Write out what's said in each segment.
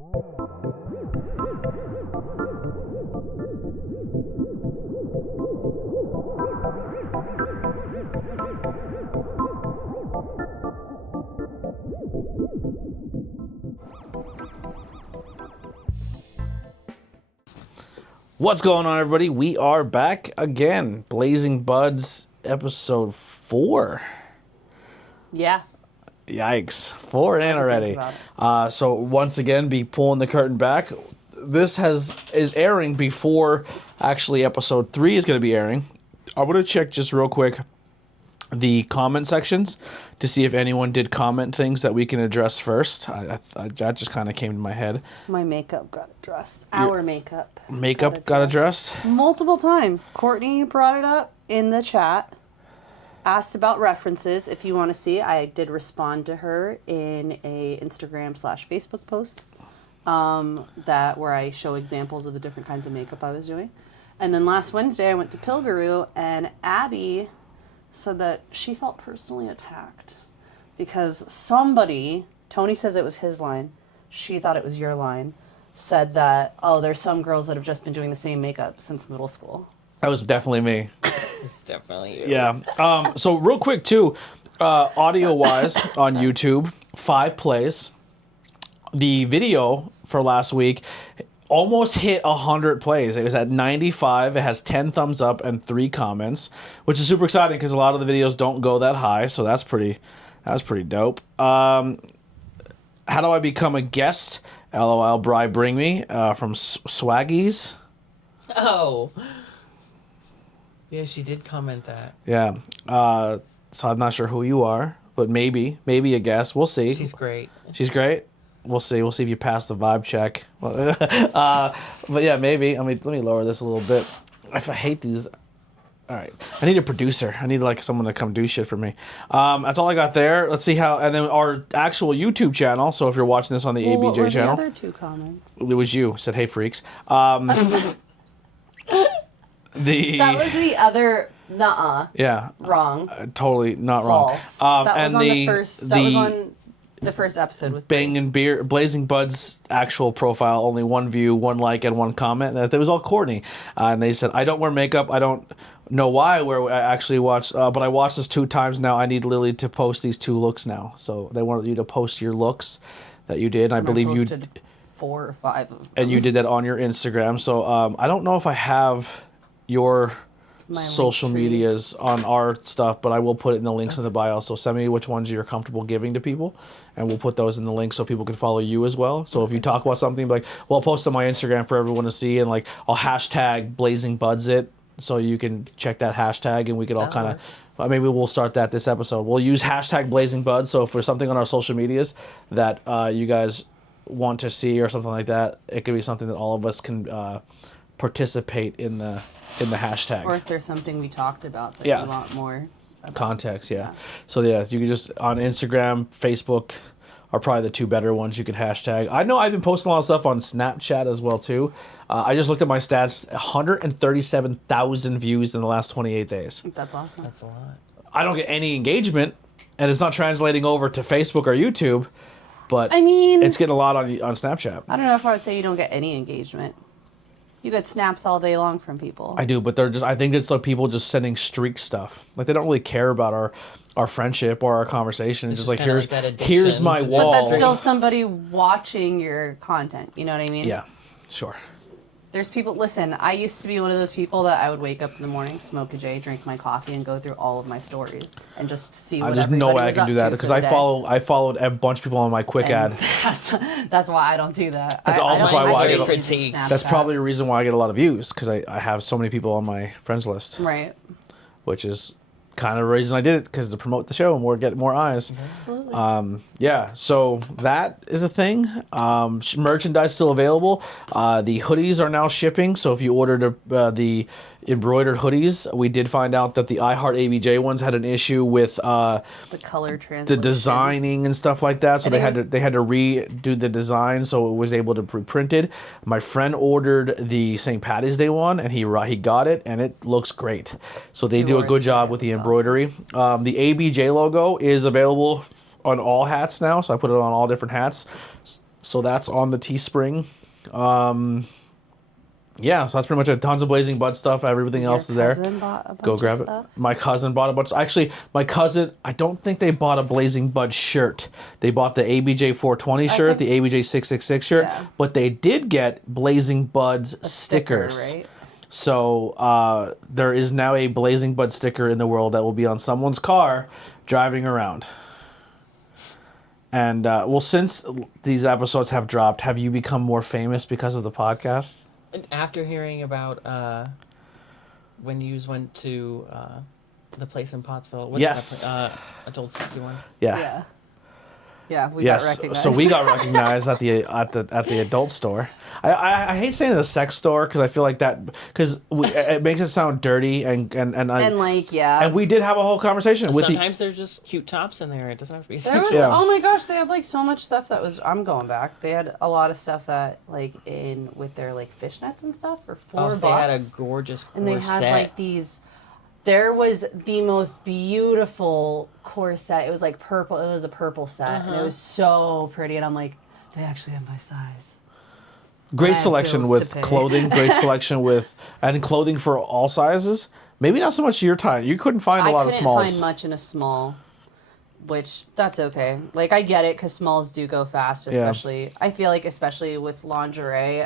What's going on, everybody? We are back again. Blazing Budz episode 4. Yeah. Yikes. 4 in already. So once again, be pulling the curtain back. This is airing before actually episode 3 is going to be airing. I'm going to check just real quick the comment sections to see if anyone did comment things that we can address first. That just kind of came to my head. My makeup got addressed. Our makeup. Makeup got addressed? Multiple times. Courtney brought it up in the chat. Asked about references. If you want to see, I did respond to her in a Instagram/Facebook post where I show examples of the different kinds of makeup I was doing. And then last Wednesday I went to Pilgaroo, and Abby said that she felt personally attacked because somebody, Tony says it was his line, she thought it was your line, said that, oh, there's some girls that have just been doing the same makeup since middle school. That was definitely me. It's definitely you. Yeah. So real quick too, audio-wise on YouTube, 5 plays. The video for last week almost hit 100 plays. It was at 95. It has 10 thumbs up and 3 comments, which is super exciting because a lot of the videos don't go that high. So that's pretty dope. How do I become a guest? LOL, Bri, bring me from Swaggies. Oh. Yeah, she did comment that. Yeah. So I'm not sure who you are, but maybe a guest. We'll see. She's great. She's great. We'll see. We'll see if you pass the vibe check. But yeah, maybe. I mean, let me lower this a little bit. I hate these. All right. I need a producer. I need like someone to come do shit for me. That's all I got there. Let's see how. And then our actual YouTube channel. So if you're watching this on the ABJ what were channel, the other 2 comments? it was you. Said, "Hey freaks." That was the other. Nuh-uh. Yeah. Wrong. Totally not wrong. False. That was on the first. That was on the first episode with Blazing Bud's actual profile, only 1 view, 1 like, and 1 comment. That was all Courtney. And they said, I don't wear makeup. I don't know why I actually watch, but I watched this 2 times now. I need Lily to post these 2 looks now. So they wanted you to post your looks that you did. I believe you posted 4 or 5 of them. And you did that on your Instagram. So I don't know if I have your social medias on our stuff, but I will put it in the links in the bio. So send me which ones you're comfortable giving to people, and we'll put those in the link so people can follow you as well. So if you talk about something, like, well, I'll post on my Instagram for everyone to see, and like I'll hashtag Blazing Budz it, so you can check that hashtag, and we could all kind of maybe we'll start that this episode. We'll use hashtag Blazing Budz. So if there's something on our social medias that you guys want to see or something like that, it could be something that all of us can participate in the hashtag. Or if there's something we talked about that you want more about. Context, yeah. So yeah, you can just, on Instagram, Facebook are probably the 2 better ones you can hashtag. I know I've been posting a lot of stuff on Snapchat as well too. I just looked at my stats, 137,000 views in the last 28 days. That's awesome. That's a lot. I don't get any engagement, and it's not translating over to Facebook or YouTube, but I mean, it's getting a lot on Snapchat. I don't know if I would say you don't get any engagement. You get snaps all day long from people. I do, but I think it's like people just sending streak stuff. Like they don't really care about our friendship or our conversation. It's just like, here's my wall. But that's still somebody watching your content. You know what I mean? Yeah, sure. There's people, listen, I used to be one of those people that I would wake up in the morning, smoke a J, drink my coffee, and go through all of my stories and just see what There's no way I can do that because I followed a bunch of people on my quick ad. That's why I don't do that. That's also probably why I get critiqued. That's probably the reason why I get a lot of views, because I have so many people on my friends list. Right. Which is kind of the reason I did it, because to promote the show and get more eyes. Absolutely. Yeah, so that is a thing. Merchandise still available. The hoodies are now shipping, so if you ordered the embroidered hoodies, we did find out that the iHeart ABJ ones had an issue with the color translation, the designing and stuff like that. So they had to redo the design so it was able to be printed. My friend ordered the St. Patty's Day one, and he got it, and it looks great. So they do a good job with the embroidery. The ABJ logo is available on all hats now, so I put it on all different hats. So that's on the Teespring. Yeah, so that's pretty much it. Tons of Blazing Bud stuff. Everything else is there. Bought a bunch Go grab of it. stuff? My cousin bought a bunch. Actually, my cousin, I don't think they bought a Blazing Bud shirt. They bought the ABJ 420 shirt, the ABJ 666 shirt, Yeah. but they did get Blazing Bud's Sticker, stickers. right? So there is now a Blazing Bud sticker in the world that will be on someone's car driving around. And well, since these episodes have dropped, have you become more famous because of the podcast? After hearing about when you went to the place in Pottsville, what Yes. is that? Adult 61. Yeah. Yeah, we got recognized. So we got recognized at the adult store. I hate saying the sex store because I feel like that because it makes it sound dirty and like, yeah. and we did have a whole conversation with Sometimes there's just cute tops in there. It doesn't have to be There was, sexual. Yeah. oh my gosh, they had like so much stuff that was, I'm going back. They had a lot of stuff that like in with their like fishnets and stuff for $4. They had a gorgeous corset. And they had like these, there was the most beautiful corset. It was like purple, it was a purple set. And it was so pretty. And I'm like, they actually have my size. great I have selection bills with to pay. clothing, great selection with and clothing for all sizes. Maybe not so much your time. You couldn't find a lot of I couldn't smalls. find much in a small, which that's okay. Like I get it because smalls do go fast, especially. I feel like especially with lingerie.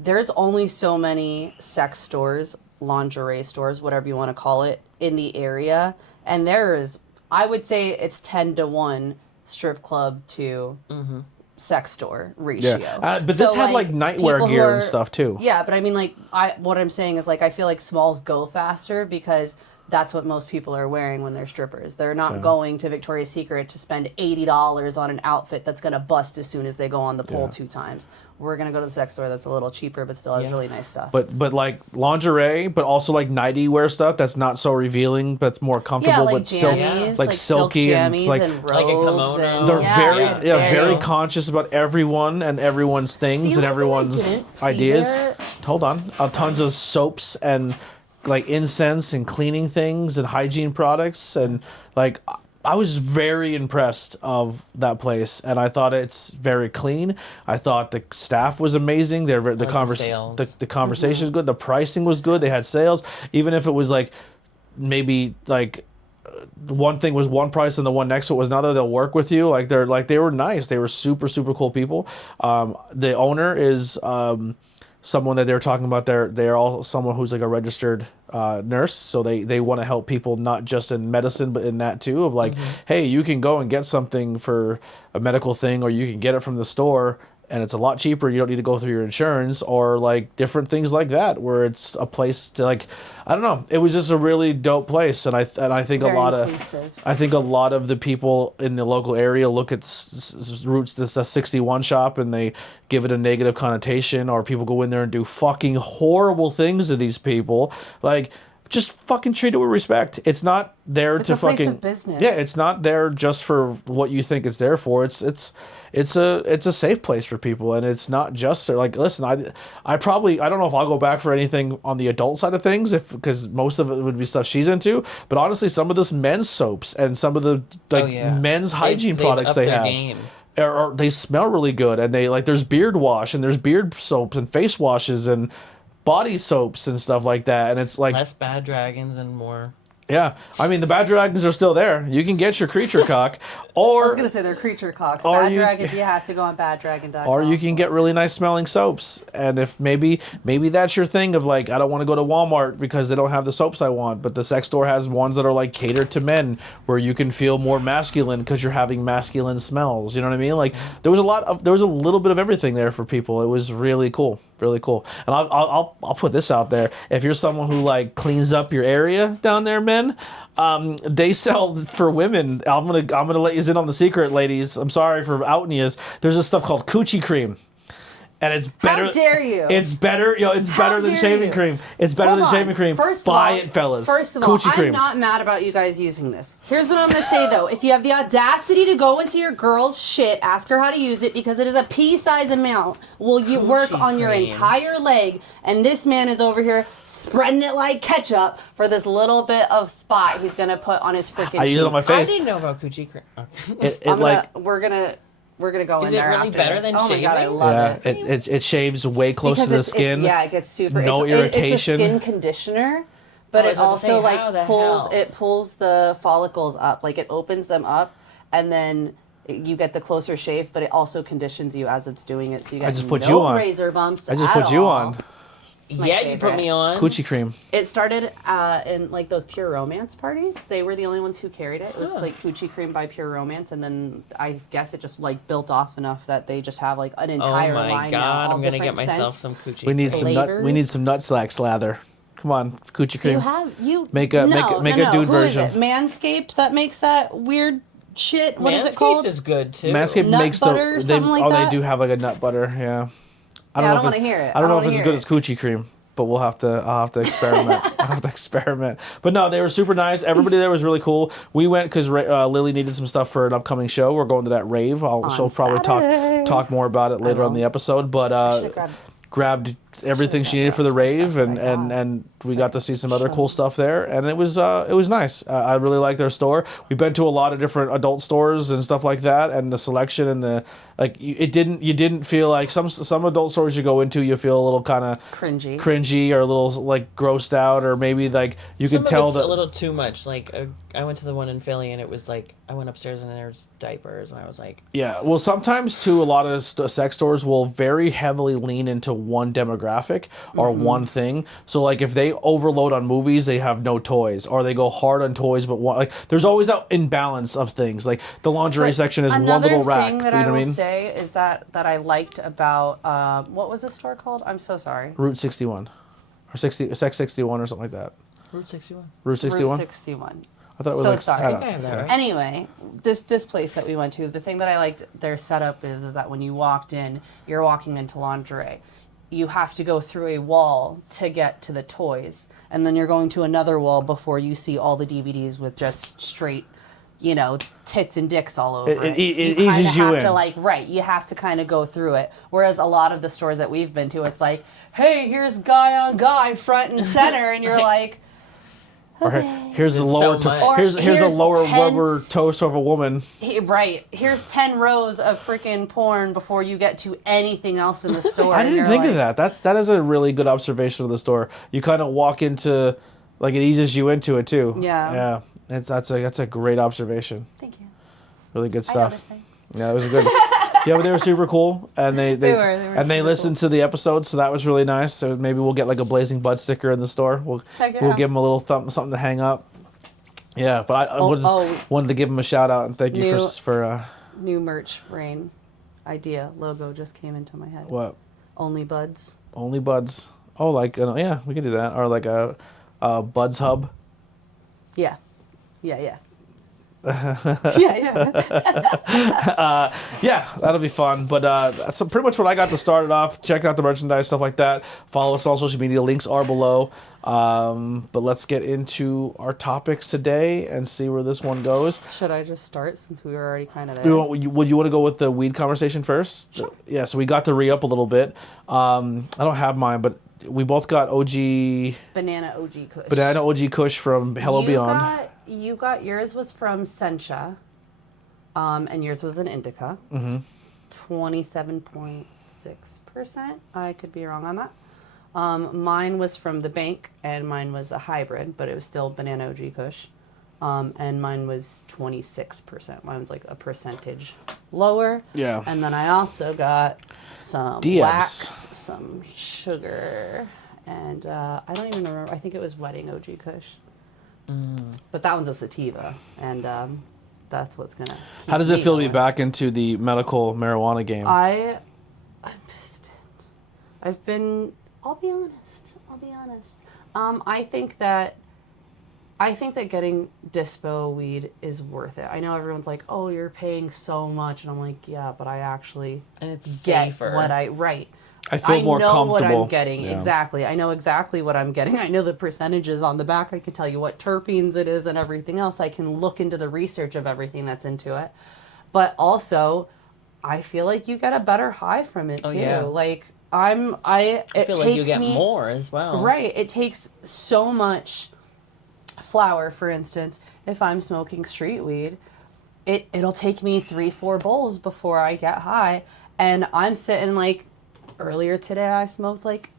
There's only so many sex stores, lingerie stores, whatever you want to call it, in the area, and there is, I would say it's 10-1 strip club to sex store ratio. Yeah, but this had like nightwear people who gear and stuff too. Yeah, but I mean, like, what I'm saying is, like, I feel like smalls go faster because that's what most people are wearing when they're strippers. They're not going to Victoria's Secret to spend $80 on an outfit that's gonna bust as soon as they go on the pole 2 times. We're gonna go to the sex store that's a little cheaper but still has really nice stuff. But like lingerie, but also like nighty wear stuff that's not so revealing, that's more comfortable, like but silk, jammies, like silky silk and jammies like and robes like a kimono. and- they're Yeah. very conscious about everyone and everyone's things and only thing I everyone's didn't see ideas. there- Hold on, tons of soaps and like incense and cleaning things and hygiene products and like I was very impressed of that place and I thought it's very clean. I thought the staff was amazing. The sales. the conversation was good. The pricing was good. They had sales, even if it was like maybe like one thing was one price and the one next to it was another. They'll work with you. Like they were nice. They were super cool people. The owner is someone that they were talking about. They're all someone who's like a registered nurse, so they want to help people not just in medicine but in that too. Of like, hey, you can go and get something for a medical thing, or you can get it from the store. And it's a lot cheaper. You don't need to go through your insurance or like different things like that, where it's a place to like, I don't know. It was just a really dope place, and I think Very a lot inclusive. I think a lot of the people in the local area look at Roots, the 61 shop, and they give it a negative connotation, or people go in there and do fucking horrible things to these people. Like, just fucking treat it with respect. It's not there It's to a place fucking of business. Yeah, it's not there just for what you think it's there for. It's a safe place for people, and it's not just like, listen, I don't know if I'll go back for anything on the adult side of things because most of it would be stuff she's into, but honestly some of this men's soaps and some of the men's hygiene products upped they their have game. or they smell really good, and they like there's beard wash and there's beard soaps and face washes and body soaps and stuff like that, and it's like Less bad dragons and more. yeah, I mean the bad dragons are still there. You can get your creature cock, or I was gonna say they're creature cocks. Or Bad you- Dragons, you have to go on baddragon.com. or you can get really nice smelling soaps. And if maybe that's your thing of like, I don't want to go to Walmart because they don't have the soaps I want, but the sex store has ones that are like catered to men where you can feel more masculine because you're having masculine smells. You know what I mean? Like there was a little bit of everything there for people. It was really cool. Really cool. And I'll put this out there. If you're someone who like cleans up your area down there, men, they sell for women. I'm gonna let you in on the secret, ladies. I'm sorry for outing you. There's this stuff called coochie cream. And it's better. How dare you? It's better. It's How better than dare shaving you? cream. It's better Hold than on. shaving cream. First Buy of all, it, fellas. First of all, Coochie cream. I'm not mad about you guys using this. Here's what I'm going to say, though. If you have the audacity to go into your girl's shit, ask her how to use it because it is a pea-size amount. Will you work Coochie on your cream. entire leg? And this man is over here spreading it like ketchup for this little bit of spot he's going to put on his freaking I use it on my cheeks. face. I didn't know about coochie cream. Okay. It like We're going to... We're gonna go Is in it there really after better this. than Oh my god, I shaving? love Yeah, it. it shaves way close to the skin. It gets super. No irritation. It's a skin conditioner, but I it was about to also say, how the pulls. hell? It pulls the follicles up, like it opens them up, and then you get the closer shave. But it also conditions you as it's doing it, so you get just put no you on. razor bumps. I just at put you all. on. my Yeah, you put favorite. me on. Coochie cream. It started in like those Pure Romance parties. They were the only ones who carried it. It was like Coochie Cream by Pure Romance, and then I guess it just like built off enough that they just have like an Oh entire my line now. god, All I'm gonna get different myself scents. some coochie. We need cream. some nut. We Flavors? need some nutsack slather. Come on, coochie cream. You have you Make a- no, make no, a dude Who is version. it? Manscaped that makes that weird shit. What is it Manscaped called? is good too. Manscaped Nut makes butter or something like that? They do have like a nut butter. Yeah. I know don't if wanna it's- hear it. I don't I know if wanna it's as hear good as coochie cream, but I'll have to experiment. I'll have to experiment. But no, they were super nice. Everybody there was really cool. We went because Lily needed some stuff for an upcoming show. We're going to that rave. She'll probably Saturday. talk more about it later on will. the episode. But should've grabbed everything she grabbed needed for the the rest of my rave, stuff, and but and we got to see some other show cool me. stuff there, and it was nice. I really like their store. We've been to a lot of different adult stores and stuff like that, and the selection and the you didn't feel like some adult stores you go into, you feel a little kind of Cringy. or a little like grossed out, or maybe like you Some could of tell it's that a little too much. Like I went to the one in Philly, and it was like I went upstairs and there's diapers, and I was like, yeah. Well, sometimes too, a lot of sex stores will very heavily lean into one demographic or one thing. So like if they overload on movies, they have no toys, or they go hard on toys but one, like there's always that imbalance of things. Like the lingerie section is one little rack. Another thing that you know I what will I mean? say is that I liked about what was the store called? I'm so sorry. Route 61 or 61 or something like that. Route 61. Route 61. Route 61. I thought it was So like sorry. I think I have that right. Anyway, this place that we went to, the thing that I liked their setup is that when you walked in, you're walking into lingerie. You have to go through a wall to get to the toys, and then you're going to another wall before you see all the DVDs with just straight, tits and dicks all over it. It You eases you have in. to you have to kind of go through it. Whereas a lot of the stores that we've been to, it's like, hey, here's guy on guy front and center, and you're like, Or here's a lower so much. here's a Here's lower 10 rubber toast of a woman. right, here's 10 rows of freaking porn before you get to anything else in the store. I and didn't you're think of like, that. That is a really good observation of the store. You kind of walk into, like, it eases you into it too. Yeah. Yeah. That's a great observation. Thank you. Really good I stuff. noticed things. Yeah, it was good. Yeah, but they were super cool, and they were and they super listened to the episode, so that was really nice. So maybe we'll get like a Blazing Bud sticker in the store. Heck We'll yeah. give them a little something to hang up. Yeah, but I wanted to give them a shout out and thank you for New merch brain idea logo just came into my head. what Only Budz. only Buds. Oh, like yeah, we can do that, or like a Buds hub. Yeah. Yeah, yeah. yeah. Yeah, that'll be fun. But that's pretty much what I got to start it off. Check out the merchandise, stuff like that. Follow us on social media. Links are below. But let's get into our topics today and see where this one goes. Should I just start since we were already kind of there? Would you want to go with the weed conversation first? Sure. Yeah, so we got to re-up a little bit. I don't have mine, but we both got Banana OG Kush. Banana OG Kush from Hello Beyond. You got yours was from Sencha, and yours was an indica. 27.6%. I could be wrong on that. Mine was from the bank, and mine was a hybrid, but it was still Banana OG Kush. And mine was 26%. Mine was like a percentage lower. Yeah. And then I also got some Diebs. wax, some sugar, and I don't even remember. I think it was Wedding OG Kush. But that one's a sativa, and that's what's gonna. How does it feel to be going. back into the medical marijuana game? I missed it. I'll be honest. I think that getting dispo weed is worth it. I know everyone's like, "Oh, you're paying so much," and I'm like, "Yeah, but I actually And it's get safer. what I feel more know comfortable. what I'm getting. Yeah. Exactly. I know exactly what I'm getting. I know the percentages on the back. I can tell you what terpenes it is and everything else. I can look into the research of everything that's into it. But also, I feel like you get a better high from it too. yeah. Like I feel like you get me, more as well. Right. It takes so much flour, for instance. If I'm smoking street weed, it'll take me 3-4 bowls before I get high. And I'm sitting like, earlier today I smoked like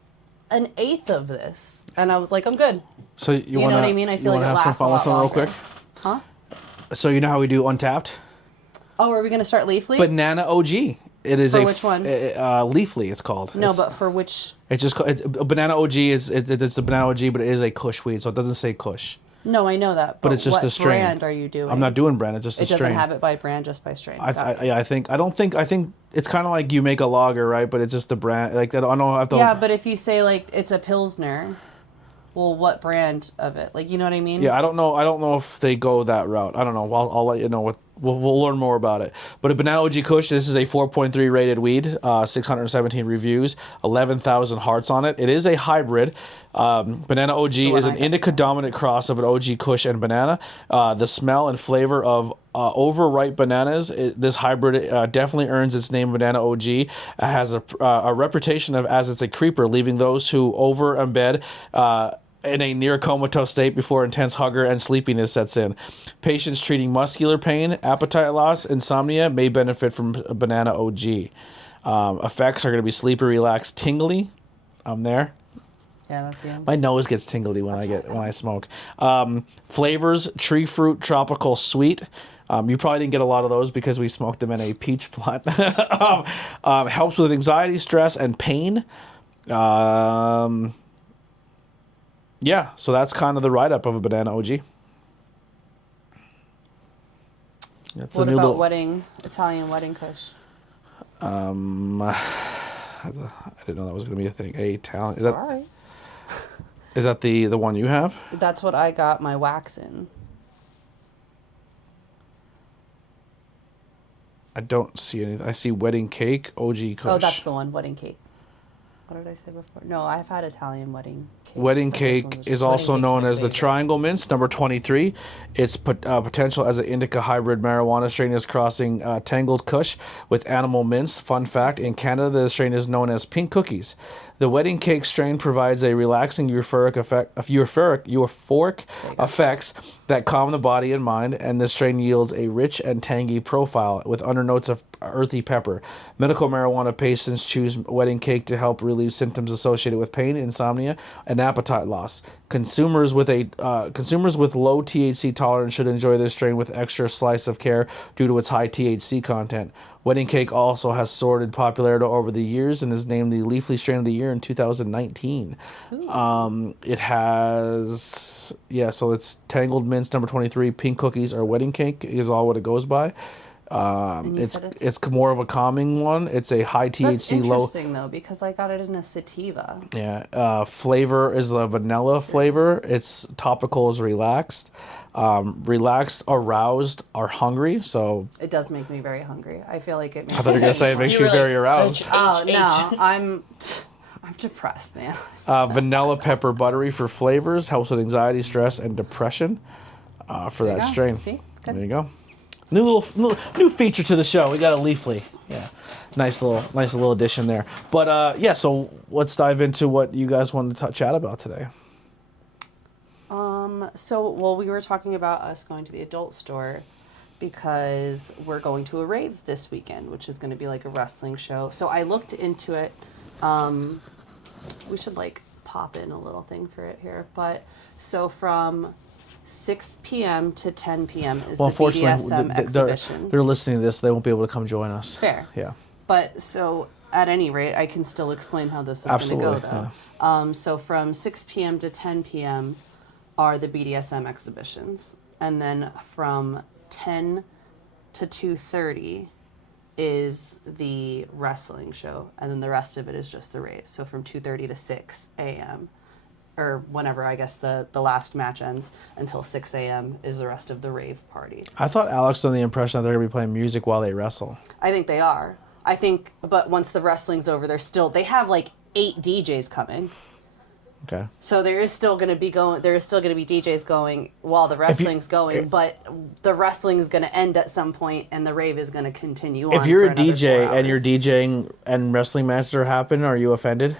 an eighth of this. And I was like, I'm good. So you know what I mean? I feel like it have lasts some fun a lot with something real longer. quick? Huh? So you know how we do Untapped? Oh, are we going to start Leafly? Banana OG. It is For which one? Leafly, it's called. No, but for which? It's just Banana OG. It's the Banana OG, but it is a Kush weed, so it doesn't say Kush. No, I know that. But it's just what the strain. brand are you doing? I'm not doing brand. It's just the It strain. doesn't have it by brand, just by strain. I think it's kind of like you make a lager, right? But it's just the brand. Like I don't know. I have to, Yeah, but if you say like it's a Pilsner, well, what brand of it? Like, you know what I mean? Yeah, I don't know. I don't know if they go that route. I don't know. I'll let you know what. We'll learn more about it. But a Banana OG Kush, this is a 4.3 rated weed, 617 reviews, 11,000 hearts on it. It is a hybrid. Banana OG is an indica dominant cross of an OG Kush and banana. The smell and flavor of overripe bananas, this hybrid definitely earns its name Banana OG. It has a reputation of as it's a creeper, leaving those who over embed in a near comatose state before intense hunger and sleepiness sets in. Patients treating muscular pain, appetite loss, insomnia may benefit from Banana OG. Effects are going to be sleepy, relaxed, tingly. I'm there. Yeah, that's you. My nose gets tingly when I smoke. Flavors: tree fruit, tropical, sweet. You probably didn't get a lot of those because we smoked them in a peach blunt. Helps with anxiety, stress, and pain. Yeah, so that's kind of the write-up of a Banana OG. That's What a new about little... Italian wedding kush? I didn't know that was going to be a thing. Italian. Sorry. Is that the one you have? That's what I got my wax in. I don't see anything. I see wedding cake, OG Kush. Oh, that's the one, wedding cake. What did I say before? No, I've had Italian wedding cake. Wedding cake is also known as the Triangle Mints, number 23. Its potential as an indica hybrid marijuana strain is crossing tangled kush with animal mints. Fun fact, in Canada, the strain is known as pink cookies. The wedding cake strain provides a relaxing euphoric effects that calm the body and mind, and this strain yields a rich and tangy profile with undernotes of earthy pepper. Medical marijuana patients choose wedding cake to help relieve symptoms associated with pain, insomnia, and appetite loss. Consumers with low THC tolerance should enjoy this strain with extra slice of care due to its high THC content. Wedding cake also has soared popularity over the years and is named the Leafly Strain of the Year in 2019. It has, so it's Tangled Mints number 23. Pink cookies or wedding cake is all what it goes by. It's more of a calming one. It's a high THC That's interesting though, because I got it in a sativa. Yeah. Flavor is a vanilla flavor. It's topical is relaxed. Relaxed, aroused, or hungry. So it does make me very hungry. I feel like it makes I thought you were going to say it makes you very aroused. Oh, no. I'm depressed, man. Vanilla pepper buttery for flavors. Helps with anxiety, stress, and depression for that strain. See? Good. There you go. New feature to the show. We got a Leafly. Yeah. Nice little addition there. But so let's dive into what you guys wanted to chat about today. We were talking about us going to the adult store because we're going to a rave this weekend, which is going to be like a wrestling show. So I looked into it. We should pop in a little thing for it here. But so from 6 p.m. to 10 p.m. is the BDSM exhibitions. They're listening to this. They won't be able to come join us. Fair. Yeah. But so at any rate, I can still explain how this is going to go, though. Yeah. So from 6 p.m. to 10 p.m. are the BDSM exhibitions. And then from 10 to 2:30 is the wrestling show. And then the rest of it is just the rave. So from 2:30 to 6 a.m. or whenever, I guess, the last match ends, until 6 a.m. is the rest of the rave party. I thought Alex done the impression that they're going to be playing music while they wrestle. I think they are. But once the wrestling's over, they have 8 DJs coming. Okay. So there is still going to be DJs going while the wrestling's going, but the wrestling is going to end at some point, and the rave is going to continue on. If you're for a DJ and you're hours. DJing and wrestling matches are happening, are you offended?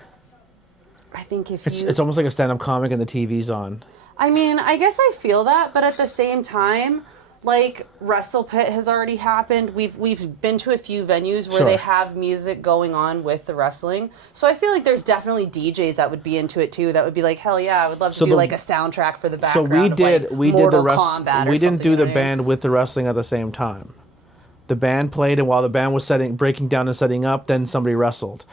I think it's almost like a stand-up comic and the TV's on. I mean, I guess I feel that, but at the same time, like Wrestle Pit has already happened. We've been to a few venues where Sure. they have music going on with the wrestling. So I feel like there's definitely DJs that would be into it too. That would be like, hell yeah, I would love to do like a soundtrack for the So background. we of, did like, we did the Mortal rest. Kombat or We didn't something, do you the know what I mean? band with the wrestling at the same time. The band played, and while the band was breaking down and setting up, then somebody wrestled.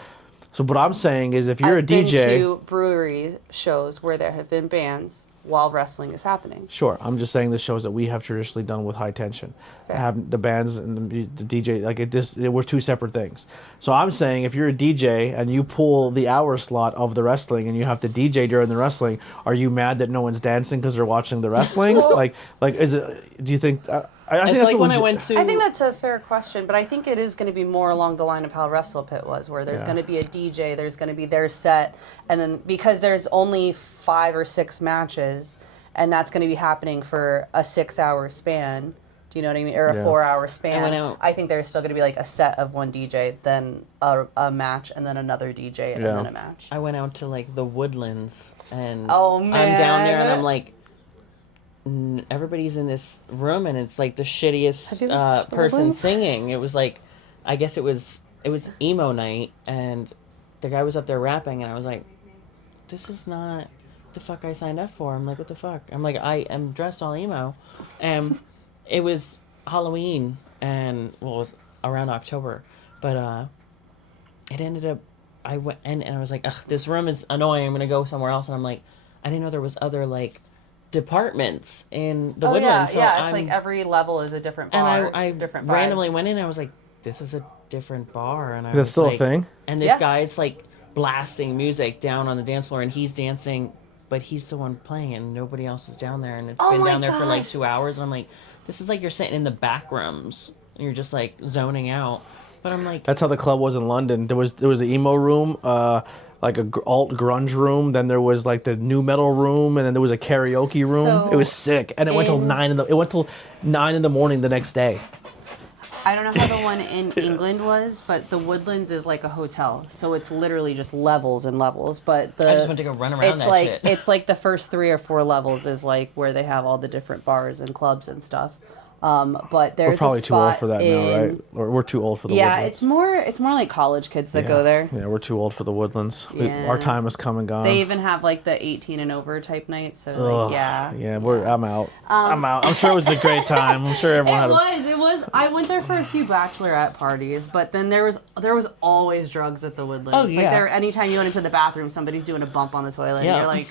So what I'm saying is, if you're I've a DJ, been to brewery shows where there have been bands while wrestling is happening. sure. I'm just saying the shows that we have traditionally done with high tension, Fair. have the bands and the DJ like it were two separate things. So I'm saying if you're a DJ and you pull the hour slot of the wrestling and you have to DJ during the wrestling, are you mad that no one's dancing because they're watching the wrestling? like is it? Do you think? I think It's that's like a when I legit- went to. I think that's a fair question, but I think it is going to be more along the line of how Wrestle Pit was, where there's Yeah. going to be a DJ, there's going to be their set, and then because there's only 5 or 6 matches, and that's going to be happening for a 6-hour span. Do you know what I mean? Or a Yeah. 4-hour span. went out- I think there's still going to be like a set of one DJ, then a match, and then another DJ, and Yeah. then a match. I went out to like the Woodlands, and Oh, I'm down there, and man. I'm like, everybody's in this room, and it's like the Have shittiest you been to the person Woodlands? singing. It was like, I guess it was emo night, and the guy was up there rapping, and I was like, this is not the fuck I signed up for. I'm like, what the fuck? I'm like, I am dressed all emo, and it was Halloween, and well, it was around October, but it ended up. I went and I was like, ugh, this room is annoying. I'm gonna go somewhere else, and I'm like, I didn't know there was other like departments in the Oh, yeah, Woodlands. So yeah. It's I'm- like every level is a different and bar, I different randomly vibes. went in. And I was like, this is a different bar, and I Is that was still a like, thing? And this Yeah. guy's like blasting music down on the dance floor, and he's dancing, but he's the one playing, and nobody else is down there, and it's Oh been my down there for like gosh. 2 hours. And I'm like, this is like you're sitting in the back rooms, and you're just like zoning out. But I'm like, That's how the club was in London. There was the emo room, like a alt grunge room. Then there was like the new metal room, and then there was a karaoke room. So, it was sick, and it went till in- 9 in the morning the next day. I don't know how the one in England was, but the Woodlands is like a hotel, so it's literally just levels and levels. But the I just went to go run around it's that like shit. it's like the first 3 or 4 levels is like where they have all the different bars and clubs and stuff. But there's We're probably a too old spot for that now, in- right? Or we're too old for the Yeah, Woodlands. it's more like college kids that yeah. go there. Yeah, we're too old for the Woodlands. Yeah. Our time has come and gone. They even have like the 18 and over type nights. So Ugh, like, yeah. Yeah, I'm out. I'm out. I'm sure it was a great time. I'm sure everyone had It was. I went there for a few bachelorette parties, but then there was always drugs at the Woodlands. Oh, Like yeah. anytime you went into the bathroom, somebody's doing a bump on the toilet, Yeah. and you're like,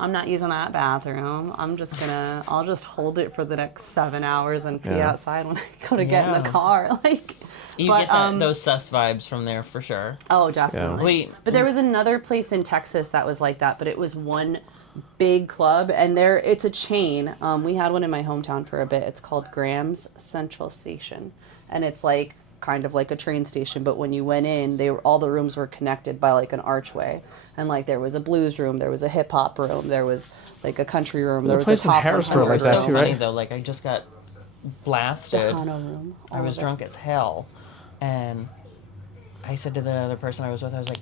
I'm not using that bathroom. I'll just hold it for the next 7 hours and pee Yeah. outside when I go to get in the Yeah. car. Like, you but, get that, those sus vibes from there for sure. oh, definitely. Wait. But there was another place in Texas that was like that, but it was one big club, and it's a chain. We had one in my hometown for a bit. It's called Graham's Central Station, and it's like kind of like a train station. But when you went in, all the rooms were connected by like an archway, and like there was a blues room, there was a hip hop room, there was like a country room, there was a place in top Harrisburg 100 like that so too, funny right? though. Like I just got blasted. Tejano room. I all was of it. drunk as hell, and I said to the other person I was with, I was like,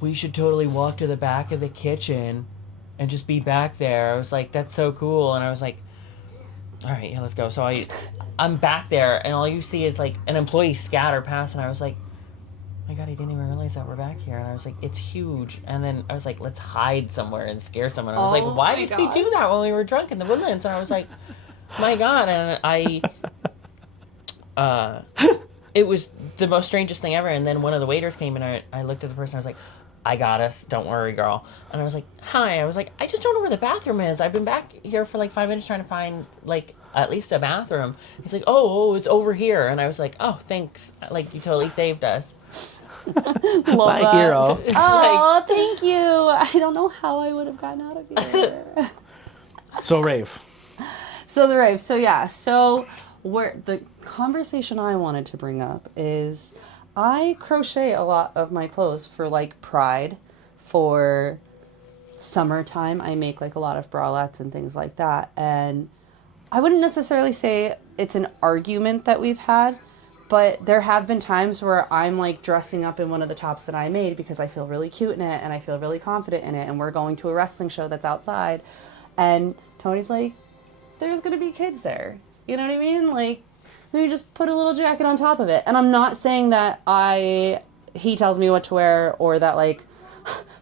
we should totally walk to the back of the kitchen and just be back there. I was like, that's so cool. And I was like, all right, yeah, let's go. So I'm back there, and all you see is like an employee scatter past, and I was like, my God, I didn't even realize that we're back here. And I was like, it's huge. And then I was like, let's hide somewhere and scare someone. I was Oh like, why my did we do that when we were drunk in the Woodlands? And I was like, my God. And it was the most strangest thing ever. And then one of the waiters came, and I looked at the person. I was like, I got us. Don't worry, girl. And I was like, hi. I was like, I just don't know where the bathroom is. I've been back here for like 5 minutes trying to find like at least a bathroom. He's like, oh, it's over here. And I was like, oh, thanks. Like, you totally saved us. my hero. Oh, thank you. I don't know how I would have gotten out of here. So rave. So the rave. So yeah. So where the conversation I wanted to bring up is I crochet a lot of my clothes for like Pride, for summertime. I make like a lot of bralettes and things like that. And I wouldn't necessarily say it's an argument that we've had, but there have been times where I'm like dressing up in one of the tops that I made because I feel really cute in it and I feel really confident in it. And we're going to a wrestling show that's outside. And Tony's like, there's going to be kids there. You know what I mean? Like, maybe just put a little jacket on top of it. And I'm not saying that he tells me what to wear or that, like,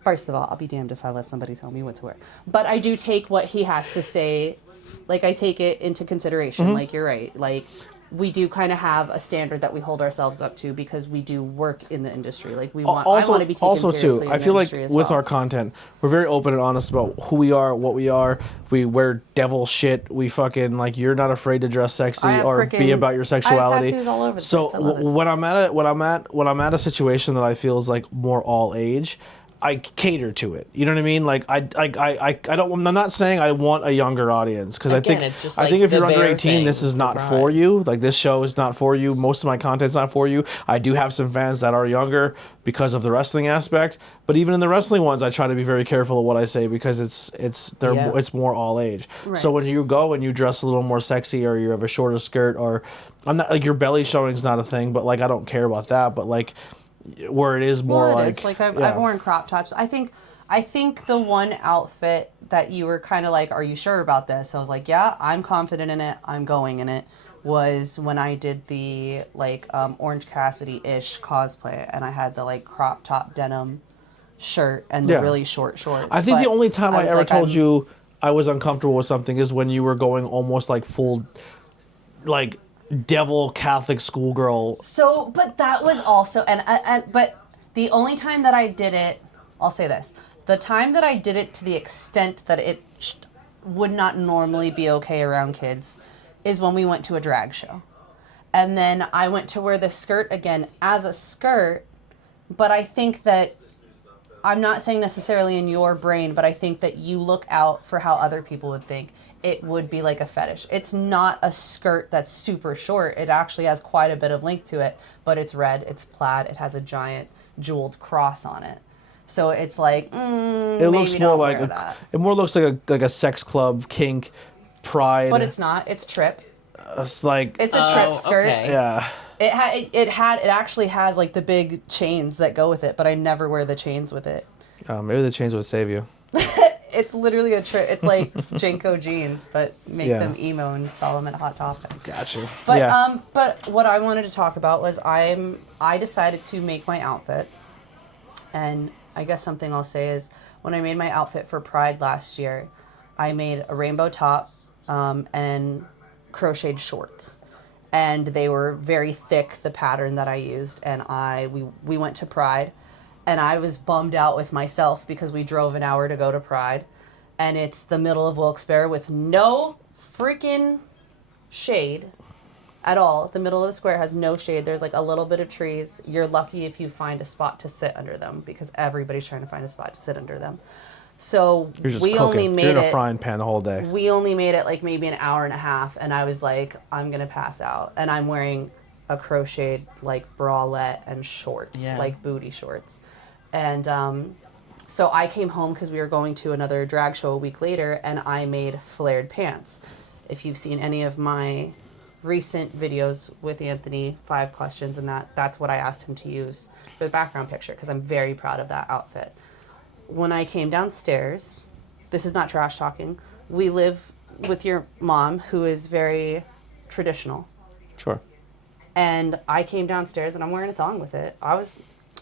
first of all, I'll be damned if I let somebody tell me what to wear. But I do take what he has to say, like, I take it into consideration. Like, you're right. Like, we do kind of have a standard that we hold ourselves up to because we do work in the industry. Like, I want to be taken also seriously too, in I the feel like industry as with well. our content, we're very open and honest about who we are, what we are. We wear devil shit. We fucking, like, you're not afraid to dress sexy I have or be about your sexuality. I have tattoos all over the So place. I love it. when I'm at a situation that I feel is like more all age, I cater to it. You know what I mean? Like I don't. I'm not saying I want a younger audience because I think it's just I like think if the you're under bare 18, this thing is for not Pride. for you. Like this show is not for you. Most of my content's not for you. I do have some fans that are younger because of the wrestling aspect, but even in the wrestling ones, I try to be very careful of what I say because it's more all age. Right. So when you go and you dress a little more sexy or you have a shorter skirt or I'm not like your belly showing's not a thing, but like I don't care about that. But like where it is more Well, it like is. Like I've worn crop tops. I think the one outfit that you were kind of like, are you sure about this? I was like, yeah, I'm confident in it. I'm going in it. Was when I did the like Orange Cassidy-ish cosplay and I had the like crop top denim shirt and the really short shorts. I think But the only time I was ever like, told you I was uncomfortable with something is when you were going almost like full, like devil Catholic schoolgirl. So, but that was also, but the only time that I did it, I'll say this. The time that I did it to the extent that it would not normally be okay around kids is when we went to a drag show. And then I went to wear the skirt again as a skirt, but I think that, I'm not saying necessarily in your brain, but I think that you look out for how other people would think. It would be like a fetish. It's not a skirt that's super short. It actually has quite a bit of length to it, but it's red, it's plaid, it has a giant jeweled cross on it. So it's like, It looks more like it more looks like a sex club kink pride. But it's not. It's trip. It's like It's a trip skirt. Okay. yeah. It actually has like the big chains that go with it, but I never wear the chains with it. Maybe the chains would save you. It's literally a trip. It's like Janko jeans, but make them emo and sell them at Hot Topic. Gotcha. But but what I wanted to talk about was I decided to make my outfit, and I guess something I'll say is when I made my outfit for Pride last year, I made a rainbow top and crocheted shorts, and they were very thick, the pattern that I used, and we went to Pride, and I was bummed out with myself because we drove an hour to go to Pride, and it's the middle of Wilkes-Barre with no freaking shade at all. The middle of the square has no shade. There's like a little bit of trees. You're lucky if you find a spot to sit under them because everybody's trying to find a spot to sit under them. So You're just we cooking. only made You're in a it. frying pan the whole day. We only made it like maybe an hour and a half, and I was like, I'm gonna pass out. And I'm wearing a crocheted like bralette and shorts, like booty shorts. And so I came home because we were going to another drag show a week later, and I made flared pants. If you've seen any of my recent videos with Anthony, 5 questions, and that's what I asked him to use for the background picture because I'm very proud of that outfit. When I came downstairs, this is not trash talking, we live with your mom who is very traditional. Sure. And I came downstairs and I'm wearing a thong with it.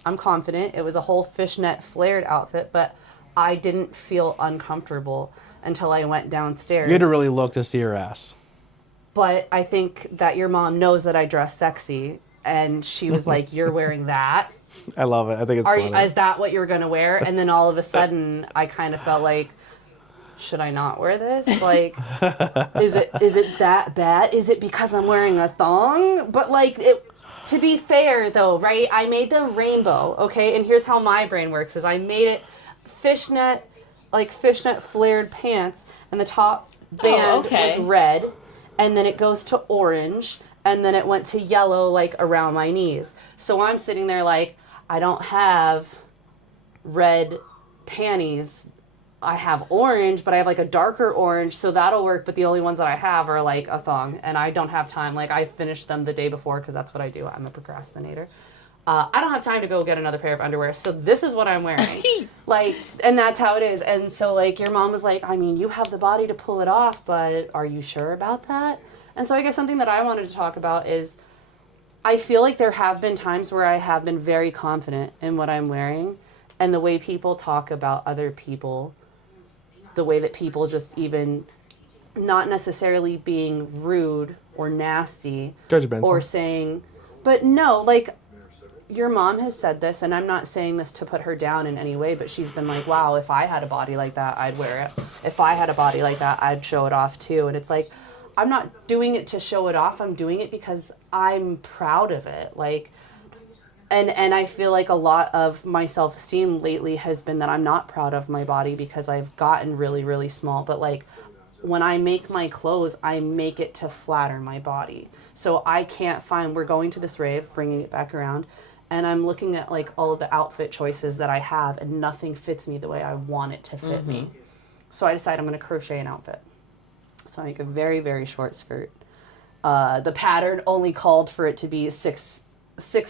I'm confident. It was a whole fishnet flared outfit, but I didn't feel uncomfortable until I went downstairs. You had to really look to see your ass. But I think that your mom knows that I dress sexy, and she was like, "You're wearing that? I love it. I think it's funny. Is that what you're gonna wear?" And then all of a sudden, I kind of felt like, should I not wear this? Like, is it that bad? Is it because I'm wearing a thong? But like, to be fair though, right? I made them rainbow, okay? And here's how my brain works: is I made it fishnet flared pants, and the top band was red. And then it goes to orange, and then it went to yellow, like, around my knees. So I'm sitting there like, I don't have red panties. I have orange, but I have, like, a darker orange, so that'll work, but the only ones that I have are, like, a thong, and I don't have time. Like, I finished them the day before, because that's what I do. I'm a procrastinator. I don't have time to go get another pair of underwear, so this is what I'm wearing. Like, and that's how it is. And so, like, your mom was like, I mean, you have the body to pull it off, but are you sure about that? And so I guess something that I wanted to talk about is I feel like there have been times where I have been very confident in what I'm wearing, and the way people talk about other people, the way that people just even not necessarily being rude or nasty Judgmental. or saying, but no, like your mom has said this, and I'm not saying this to put her down in any way, but she's been like, wow, if I had a body like that, I'd wear it. If I had a body like that, I'd show it off too. And it's like, I'm not doing it to show it off. I'm doing it because I'm proud of it. Like, and I feel like a lot of my self-esteem lately has been that I'm not proud of my body because I've gotten really, really small. But like, when I make my clothes, I make it to flatter my body. So I can't find, we're going to this rave, bringing it back around, and I'm looking at like all of the outfit choices that I have, and nothing fits me the way I want it to fit me. So I decide I'm going to crochet an outfit. So I make a very, very short skirt. The pattern only called for it to be six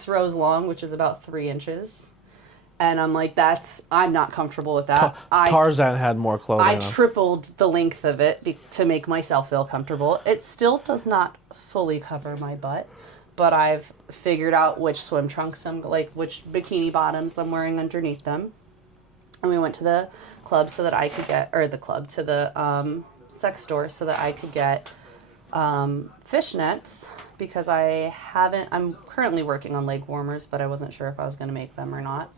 rows long, which is about 3 inches. And I'm like, I'm not comfortable with that. Tarzan had more clothing. I tripled the length of it to make myself feel comfortable. It still does not fully cover my butt, but I've figured out which swim trunks which bikini bottoms I'm wearing underneath them. And we went to the club so that I could get, to the sex store so that I could get fishnets, because I'm currently working on leg warmers, but I wasn't sure if I was going to make them or not.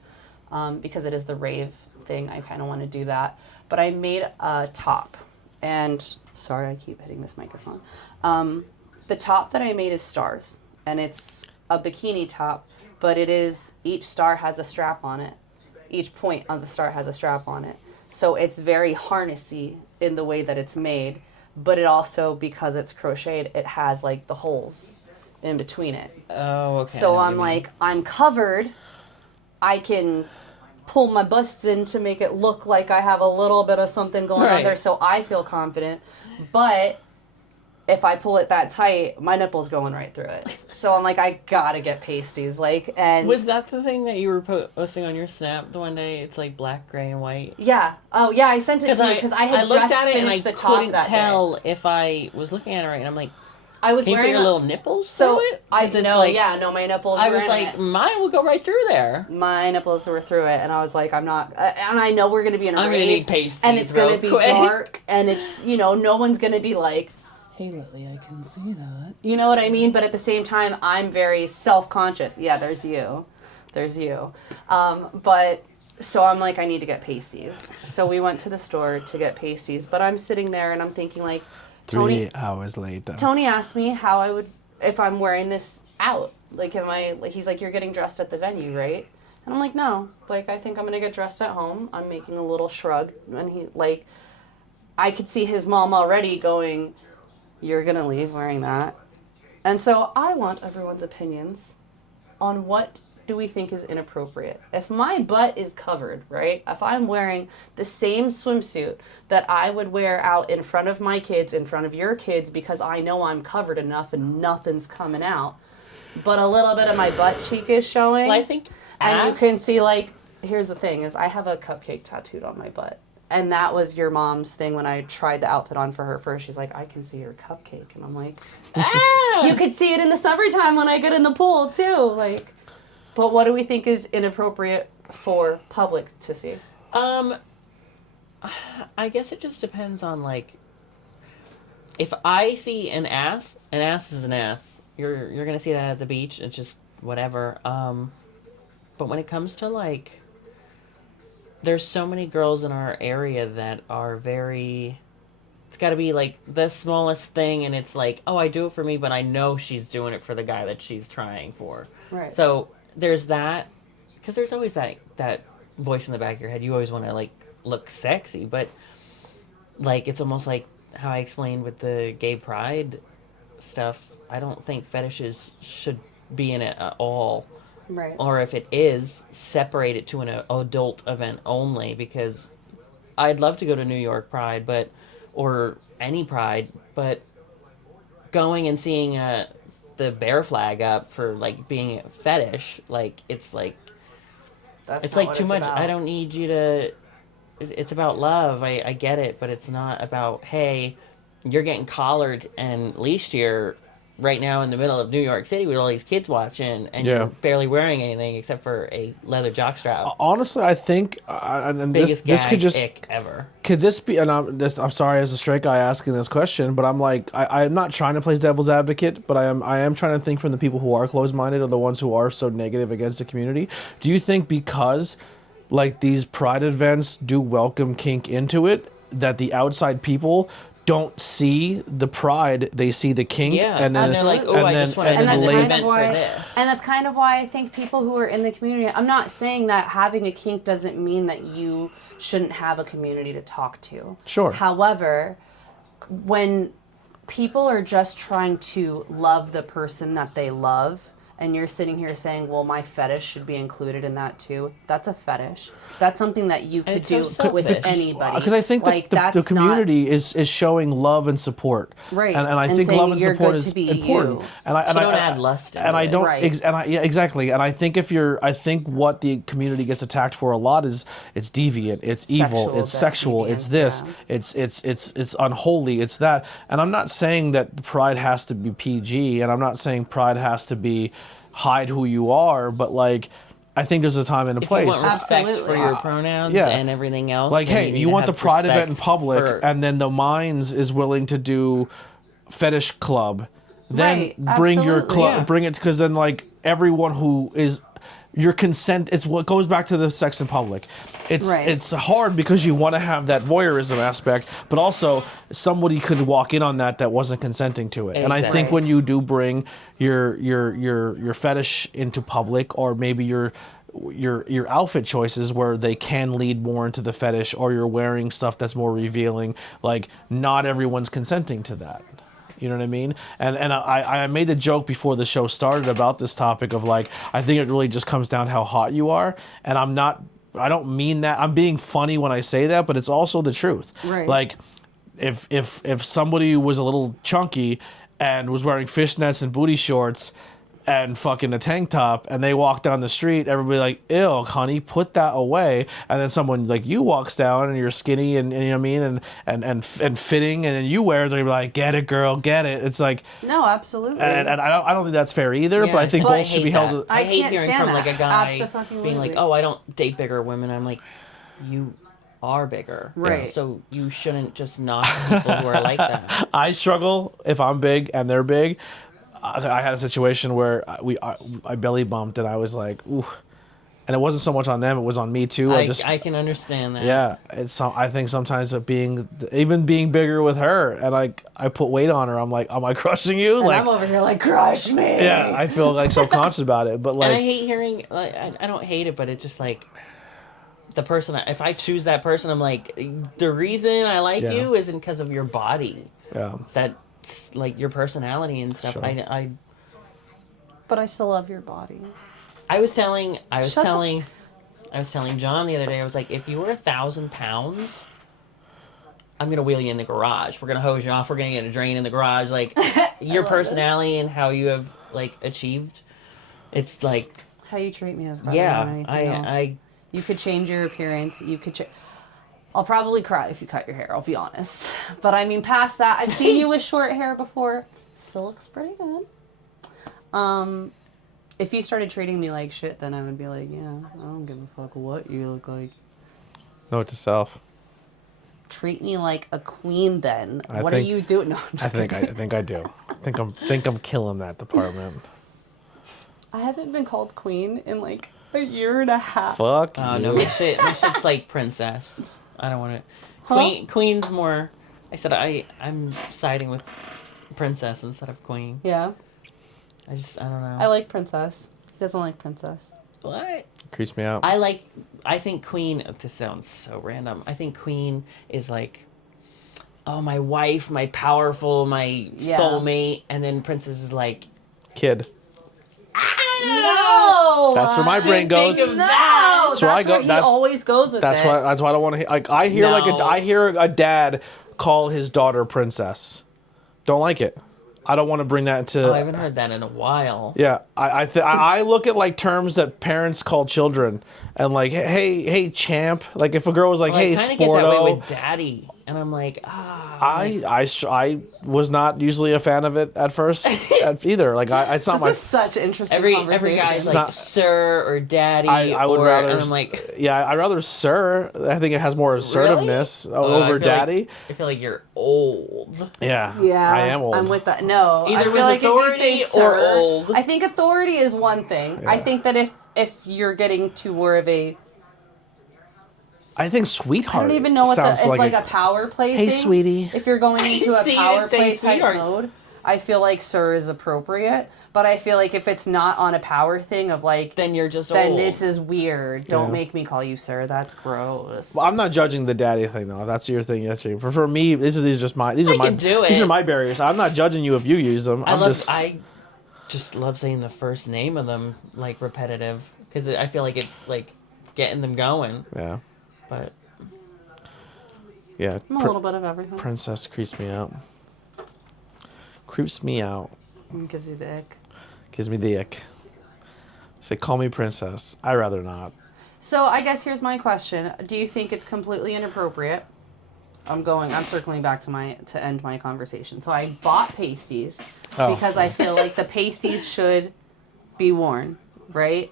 Because it is the rave thing, I kind of want to do that. But I made a top, and sorry, I keep hitting this microphone. The top that I made is stars, and it's a bikini top, but each star has a strap on it. Each point of the star has a strap on it. So it's very harnessy in the way that it's made, but it also, because it's crocheted, it has like the holes in between it. Oh, okay. So I'm like, I'm covered. I can pull my busts in to make it look like I have a little bit of something going on there, so I feel confident. But if I pull it that tight, my nipple's going right through it. So I'm like, I gotta get pasties. And was that the thing that you were posting on your Snap the one day? It's like black, gray, and white. Yeah. Oh, yeah. I sent it to you because I had looked just at it and finished I the top couldn't that tell day. if I was looking at it right. And I'm like, I was can you put wearing your little nipples so through it? I It's know. like, My nipples. I were was in like, it. mine will go right through there. My nipples were through it, and I was like, I'm not. And I know we're gonna be in a I'm rave, gonna need pasties, and it's gonna be quick. dark, and it's no one's gonna be like, hey Lily, I can see that. You know what I mean? But at the same time, I'm very self-conscious. Yeah, there's you. But so I'm like, I need to get pasties. So we went to the store to get pasties, but I'm sitting there and I'm thinking like, 3 hours later. Tony asked me how I would, if I'm wearing this out. Like, he's like, you're getting dressed at the venue, right? And I'm like, no. Like, I think I'm going to get dressed at home. I'm making a little shrug. And I could see his mom already going, you're going to leave wearing that? And so I want everyone's opinions on what do we think is inappropriate. If my butt is covered, right? If I'm wearing the same swimsuit that I would wear out in front of my kids, in front of your kids, because I know I'm covered enough and nothing's coming out, but a little bit of my butt cheek is showing. Well, I think and you can see, here's the thing, is I have a cupcake tattooed on my butt. And that was your mom's thing when I tried the outfit on for her first. She's like, I can see your cupcake. And I'm like, you could see it in the summertime when I get in the pool, too. But what do we think is inappropriate for public to see? I guess it just depends on, if I see an ass is an ass. You're going to see that at the beach. It's just whatever. But when it comes to, there's so many girls in our area that are very... It's got to be, the smallest thing, and it's like, oh, I do it for me, but I know she's doing it for the guy that she's trying for. Right. So there's that, because there's always that voice in the back of your head. You always want to, look sexy, but, it's almost like how I explained with the gay pride stuff. I don't think fetishes should be in it at all. Right. Or if it is, separate it to an adult event only, because I'd love to go to New York Pride, or any Pride, but going and seeing the bear flag up for being a fetish, it's too much. About. I don't need you to. It's about love. I get it, but it's not about, hey, you're getting collared and leashed here right now in the middle of New York City with all these kids watching, and you're barely wearing anything except for a leather jockstrap. Honestly, I think, and Biggest this could just ick ever. could this be? And I'm sorry as a straight guy asking this question, but I'm like I'm not trying to play devil's advocate, but I am trying to think from the people who are closed minded or the ones who are so negative against the community. Do you think because like these pride events do welcome kink into it, that the outside people don't see the pride, they see the kink, and then they're like, "Oh, I just want to do this event for this." And that's kind of why I think people who are in the community. I'm not saying that having a kink doesn't mean that you shouldn't have a community to talk to. Sure. However, when people are just trying to love the person that they love, and you're sitting here saying, well, my fetish should be included in that too. That's a fetish. That's something that you could do with anybody. Because I think like, the community is showing love and support. Right. And I think love and support is important. You. And I don't add lust to it. I don't. Right. Yeah, exactly. And I think I think what the community gets attacked for a lot is it's deviant, it's evil, it's sexual, it's this, it's unholy, it's that. And I'm not saying that pride has to be PG, and I'm not saying pride has to be hide who you are, but like I think there's a time and a place. If you want respect for your pronouns and everything else, like hey, you want the pride event in public, and then the Minds is willing to do fetish club, then bring your club, bring it, because then like everyone who is your consent, it's what goes back to the sex in public. It's hard because you want to have that voyeurism aspect, but also somebody could walk in on that wasn't consenting to it. Exactly. And I think when you do bring your fetish into public, or maybe your outfit choices where they can lead more into the fetish, or you're wearing stuff that's more revealing, like not everyone's consenting to that. You know what I mean? And I made a joke before the show started about this topic of like, I think it really just comes down to how hot you are. And I don't mean that. I'm being funny when I say that, but it's also the truth. Right. Like if somebody was a little chunky and was wearing fishnets and booty shorts and fucking a tank top, and they walk down the street, everybody like, ew, honey, put that away. And then someone like you walks down and you're skinny and you know what I mean, and fitting, and then you wear it, they're like, get it, girl, get it. It's like, no, absolutely. And I don't think that's fair either, but I think both should be held. I hate hearing from like a guy being like, oh, I don't date bigger women. I'm like, you are bigger, right? So you shouldn't just knock people who are like that. I struggle if I'm big and they're big. I had a situation where I belly bumped, and I was like, ooh. And it wasn't so much on them, it was on me too. I can understand that. Yeah, I think sometimes being bigger with her, and I put weight on her, I'm like, am I crushing you? And like, I'm over here like, crush me. Yeah, I feel like subconscious about it, but like, and I hate hearing, like, I don't hate it, but it's just like, the person, if I choose that person, I'm like, the reason I like you isn't because of your body. Yeah. It's that, like, your personality and stuff. Sure. But I still love your body. I was telling John the other day, I was like, if you were 1,000 pounds, I'm gonna wheel you in the garage. We're gonna hose you off. We're gonna get a drain in the garage. Like, your personality and how you have like achieved, it's like how you treat me is better than anything else. You could change your appearance. You could. I'll probably cry if you cut your hair. I'll be honest. But I mean, past that, I've seen you with short hair before. Still looks pretty good. If you started treating me like shit, then I would be like, yeah, I don't give a fuck what you look like. Note to self. Treat me like a queen, then. What are you doing? No, I think I do. I think I'm killing that department. I haven't been called queen in like a year and a half. Fuck you. No, my shit's like princess. I don't want it. Queen's more. I said I'm siding with princess instead of queen. Yeah. I don't know. I like princess. He doesn't like princess. What? Creeps me out. I think queen. This sounds so random. I think queen is like, oh, my wife, my powerful, my soulmate, and then princess is like, kid. No. That's where my brain goes. No. That's where I go. He always goes with That's it. why I don't want to. Like I hear a dad call his daughter princess. Don't like it. I don't want to bring that into. Oh, I haven't heard that in a while. Yeah, I look at like terms that parents call children, and like, hey, champ. Like if a girl was like, hey, I kind of sporto. get that way with daddy. And I'm like, I was not usually a fan of it at first either. Like it's not This is such interesting every conversation. guy's like not- sir or daddy. I would or, rather. And I'm like, yeah, I'd rather sir. I think it has more assertiveness I over feel daddy. Like, I feel like you're old. Yeah, Yeah, I am old. I'm with that. No, Either I feel with like authority if you say or sir, old. I think authority is one thing. I think that if you're getting to more of a, I think sweetheart. I don't even know what sounds if like a a power play Hey, thing. sweetie. If you're going into a See, you power didn't say play type sweetheart. mode, I feel like sir is appropriate. But I feel like if it's not on a power thing of like, Then you're just then old. it's as weird. Don't Yeah. make me call you sir. That's gross. Well, I'm not judging the daddy thing though. If that's your thing, yes. For me, these are just my can do these it. are my barriers. I'm not judging you if you use them. I just love saying the first name of them like repetitive because I feel like it's like getting them going. Yeah. But Yeah. I'm a little bit of everything. Princess creeps me out. Creeps me out. Gives you the ick. Gives me the ick. Say, call me princess. I'd rather not. So I guess here's my question: do you think it's completely inappropriate? I'm circling back to end my conversation. So I bought pasties because I feel like the pasties should be worn, right?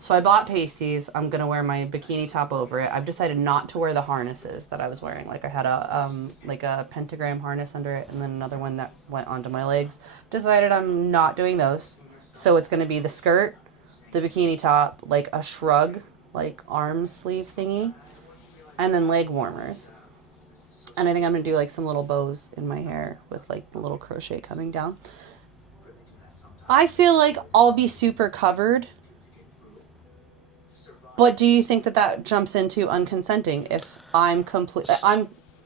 So I bought pasties. I'm gonna wear my bikini top over it. I've decided not to wear the harnesses that I was wearing. Like I had a pentagram harness under it, and then another one that went onto my legs. Decided I'm not doing those. So it's gonna be the skirt, the bikini top, like a shrug, like arm sleeve thingy, and then leg warmers. And I think I'm gonna do like some little bows in my hair with like the little crochet coming down. I feel like I'll be super covered. But do you think that jumps into unconsenting if I'm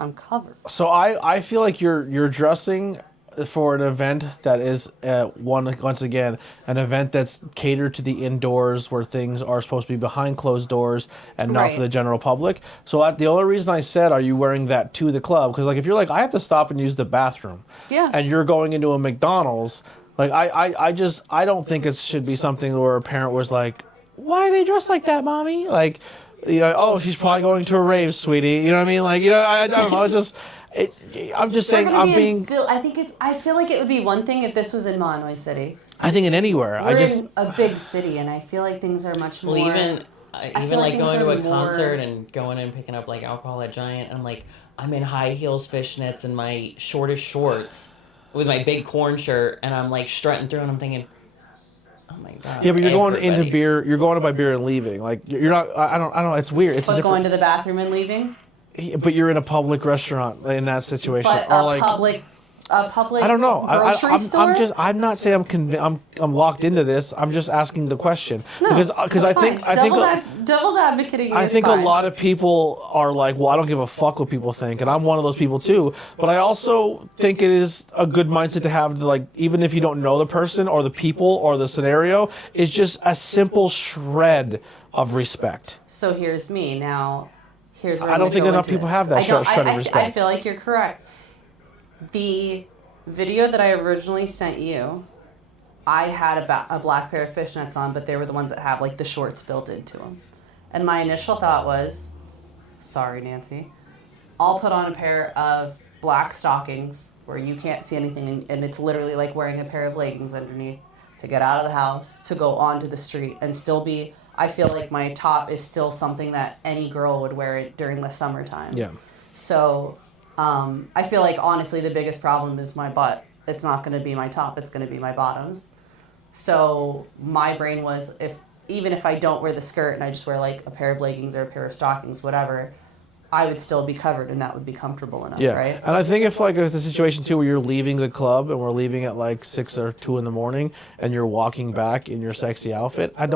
I'm covered? So I feel like you're dressing for an event that is once again an event that's catered to the indoors where things are supposed to be behind closed doors and not Right. for the general public. So the only reason I said, are you wearing that to the club? Because like if you're like, I have to stop and use the bathroom, Yeah. and you're going into a McDonald's, like I don't think it should be something where a parent was like, why are they dressed like that, mommy? Like, you know, oh, she's probably going to a rave, sweetie. You know what I mean? Like, you know, I don't know. It's just, I'm just saying, I feel like it would be one thing if this was in Monterey City. I think in anywhere. We're in a big city, and I feel like things are much more. well, even feel like like going things to are a concert more- and going and picking up like alcohol at Giant, and I'm like, I'm in high heels, fishnets, and my shortest shorts with my big corn shirt, and I'm like strutting through, and I'm thinking, oh my god. Yeah, but you're going into everybody. beer. You're going to buy beer and leaving. Like you're not. I don't. It's weird. It's But different. going to the bathroom and leaving. But you're in a public restaurant in that situation, But or a like public I don't know. grocery store. I'm not saying I'm locked into this. I'm just asking the question because I think devil's advocating. I think a lot of people are like, well, I don't give a fuck what people think, and I'm one of those people too. But I also think it is a good mindset to have, to like, even if you don't know the person or the people or the scenario, it's just a simple shred of respect. So here's me now. Here's where I don't think enough into people this. have that I don't- shred of I respect. feel like you're correct. The video that I originally sent you, I had a black pair of fishnets on, but they were the ones that have like the shorts built into them. And my initial thought was, sorry, Nancy, I'll put on a pair of black stockings where you can't see anything, and it's literally like wearing a pair of leggings underneath to get out of the house, to go onto the street, and still be. I feel like my top is still something that any girl would wear it during the summertime. Yeah. So I feel like honestly the biggest problem is my butt. It's not going to be my top. It's going to be my bottoms. So my brain was, even if I don't wear the skirt and I just wear like a pair of leggings or a pair of stockings, whatever, I would still be covered and that would be comfortable enough, Yeah, right? and I think if like it's a situation too where you're leaving the club and we're leaving at like 6 or 2 in the morning and you're walking back in your sexy outfit, I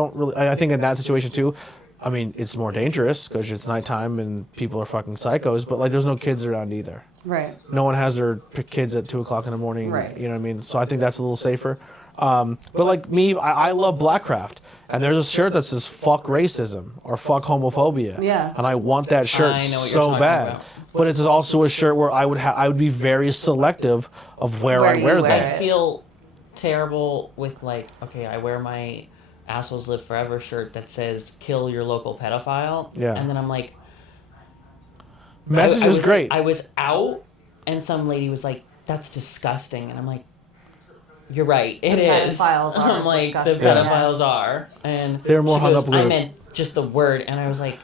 think in that situation too, I mean, it's more dangerous because it's nighttime and people are fucking psychos, but like there's no kids around either. Right. No one has their kids at 2 o'clock in the morning. Right. You know what I mean? So I think that's a little safer. But like me, I love Blackcraft, and there's a shirt that says "fuck racism" or "fuck homophobia." Yeah. And I want that shirt I know what you're so talking bad. about. But it's also a shirt where I would be very selective of where Where I you wear wear that. it. I feel terrible with like, okay, I wear my Assholes Live Forever shirt that says "kill your local pedophile," Yeah. and then I'm like, Message is great. I was out, and some lady was like, "That's disgusting," and I'm like, "You're right, it is." Pedophiles are I'm like, the disgusting, pedophiles yes. are, and They're more she hung goes, up with I it. meant just the word, and I was like,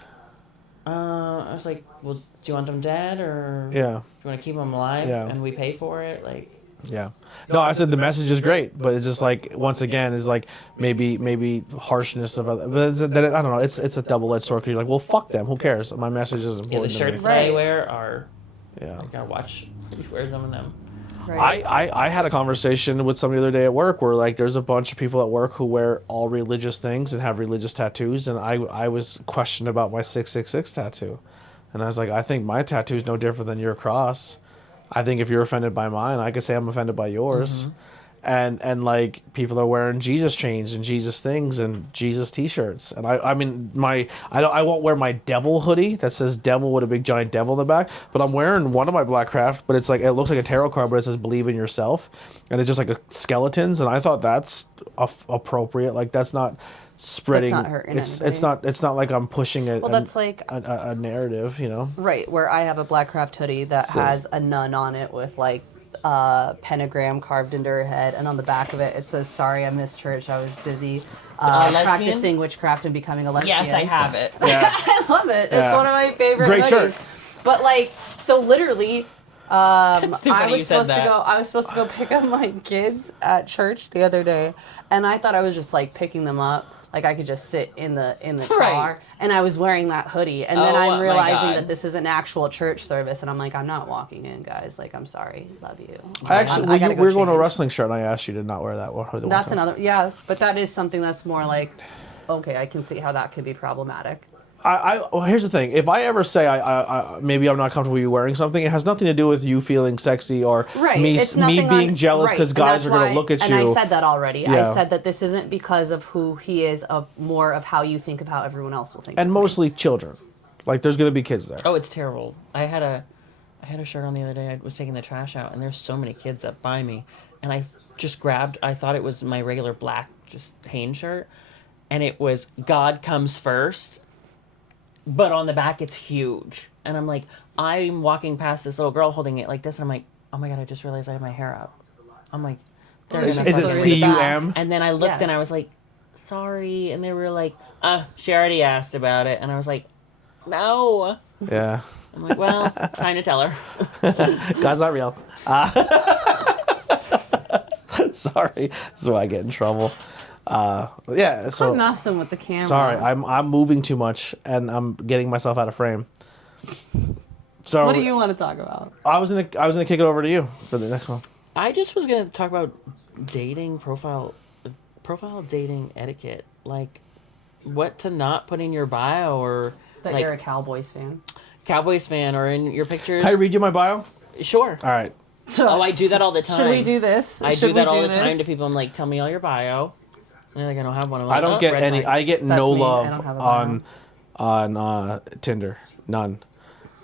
well, do you want them dead or Yeah. do you want to keep them alive? Yeah. And we pay for it, like. Yeah. No, I said the message is great, but it's just like once again is like maybe harshness of other. But I don't know. It's a double-edged sword. 'Cause you're like, well, fuck them. Who cares? My message is important. Yeah, the to shirts me. that I Right. wear are. Yeah. I gotta watch. You wear some of them. Right. I had a conversation with somebody the other day at work where like there's a bunch of people at work who wear all religious things and have religious tattoos, and I was questioned about my 666 tattoo, and I was like, I think my tattoo is no different than your cross. I think if you're offended by mine, I could say I'm offended by yours. And like people are wearing Jesus chains and Jesus things and Jesus t-shirts. And I mean I won't wear my devil hoodie that says devil with a big giant devil in the back, but I'm wearing one of my Black Craft, but it's like it looks like a tarot card, but it says believe in yourself, and it's just like a skeletons, and I thought that's appropriate. Like that's not spreading. That's not hurting it's anybody. it's not like I'm pushing Well, that's like a narrative, you know. right where I have a Black Craft hoodie that has a nun on it with like pentagram carved into her head, and on the back of it it says, "Sorry, I missed church. I was busy lesbian? practicing witchcraft and becoming a lesbian." Yes, I have it. Yeah. I love it. It's Yeah. one of my favorite Great hoodies. shirt. But like, so literally, too I funny you was said supposed that. to go. I was supposed to go pick up my kids at church the other day, and I thought I was just like picking them up. Like I could just sit in the car, Right. and I was wearing that hoodie, and then Oh, I'm my realizing God. that this is an actual church service, and I'm like, I'm not walking in, guys. Like, I'm sorry, love you. I actually, I gotta we were going to a change. wrestling shirt, and I asked you to not wear that one. That's another, yeah, but that is something that's more like, okay, I can see how that could be problematic. Well, here's the thing. If I ever say I maybe I'm not comfortable with you wearing something, it has nothing to do with you feeling sexy or Right. me It's me nothing being on- jealous right, because and guys that's are going why- to look at and you. I said that already. Yeah. I said that this isn't because of who he is, of more of how you think of how everyone else will think. And of me. mostly children. Like there's going to be kids there. Oh, it's terrible. I had a shirt on the other day. I was taking the trash out, and there's so many kids up by me, and I just grabbed. I thought it was my regular black just Hanes shirt, and it was God comes first. But on the back, it's huge. And I'm like, I'm walking past this little girl holding it like this. And I'm like, oh my God, I just realized I have my hair up. I'm like, they're going to Is it Sorry, CUM? And then I looked and I Yes. was like, sorry. And they were like, she already asked about it. And I was like, no. Yeah. I'm like, well, trying to tell her. God's not real. Sorry. This is why I get in trouble. Yeah. So Quit messing with the camera. sorry, I'm moving too much and I'm getting myself out of frame. So What do you want to talk about? I was gonna kick it over to you for the next one. I just was going to talk about dating profile dating etiquette. Like, what to not put in your bio or That like you're a Cowboys fan. Cowboys fan or in your pictures. Can I read you my bio? Sure. All right. So, Oh, I do that all the time. Should we do this? I Should do that we all the this? time to people. I'm like, tell me all your bio. And they're like, I don't have one. I'm I like, don't oh, get red any. flag. I get That's no me. I love don't have a on Tinder. None.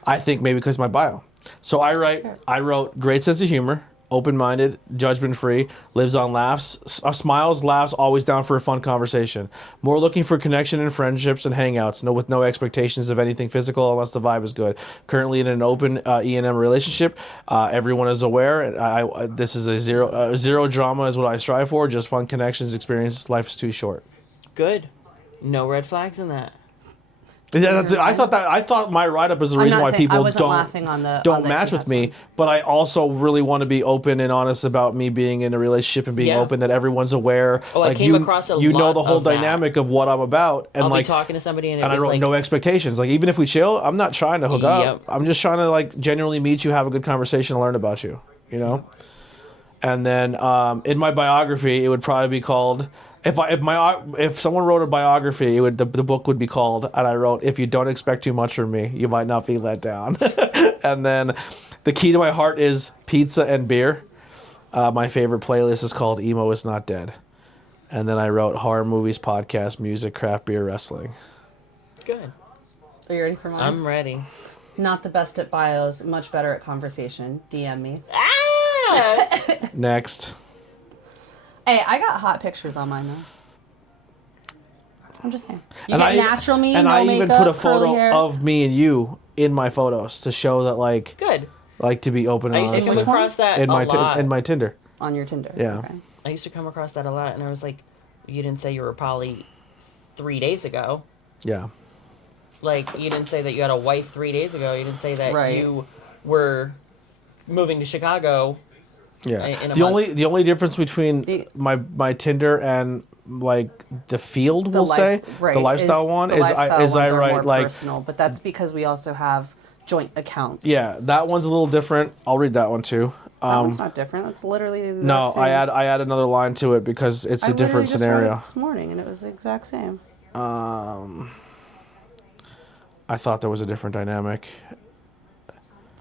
I think maybe because my bio. So I wrote great sense of humor, open-minded, judgment-free, lives on laughs, smiles, laughs, always down for a fun conversation. More looking for connection and friendships and hangouts, with no expectations of anything physical unless the vibe is good. Currently in an open E&M relationship. Everyone is aware. And this is a zero drama is what I strive for. Just fun connections, experience. Life is too short. Good. No red flags in that. Yeah, I thought my write-up is the reason not why saying- I people wasn't laughing on the- don't on the match he with has me. one. But I also really want to be open and honest about me being in a relationship and being Yeah. open that everyone's aware. Oh, I came across a you know lot the whole of that. dynamic of what I'm about, and I'll like be talking to somebody and it and I was wrote like, no expectations. Like even if we chill, I'm not trying to hook Yep. up. I'm just trying to like genuinely meet you, have a good conversation, and learn about you. You know. And then in my biography, it would probably be called. If someone wrote a biography, it would the book would be called, and I wrote, "If you don't expect too much from me, you might not be let down." And then the key to my heart is pizza and beer. My favorite playlist is called "Emo Is Not Dead." And then I wrote horror movies, podcast, music, craft beer, wrestling. good. Are you ready for mine? I'm ready. Not the best at bios, much better at conversation. DM me. Ah! Next. Hey, I got hot pictures on mine though. I'm just saying. You And get I- natural me, and no I makeup, even put a curly photo hair. of me and you in my photos to show that Good. like to be open I and used to honest come across that in a my lot. in my Tinder. On your Tinder. Yeah. Okay. I used to come across that a lot, and I was like, you didn't say you were poly 3 days ago. Yeah. Like, you didn't say that you had a wife 3 days ago. You didn't say that Right. you were moving to Chicago. Yeah. In a The month. only difference between my Tinder and like the field, we'll say, the lifestyle one is I write more like personal, but that's because we also have joint accounts. yeah, that one's a little different. I'll read that one too. That one's not different. That's literally the exact No, same. I add another line to it because it's a different literally just wrote scenario. it this morning, and it was the exact same. I thought there was a different dynamic.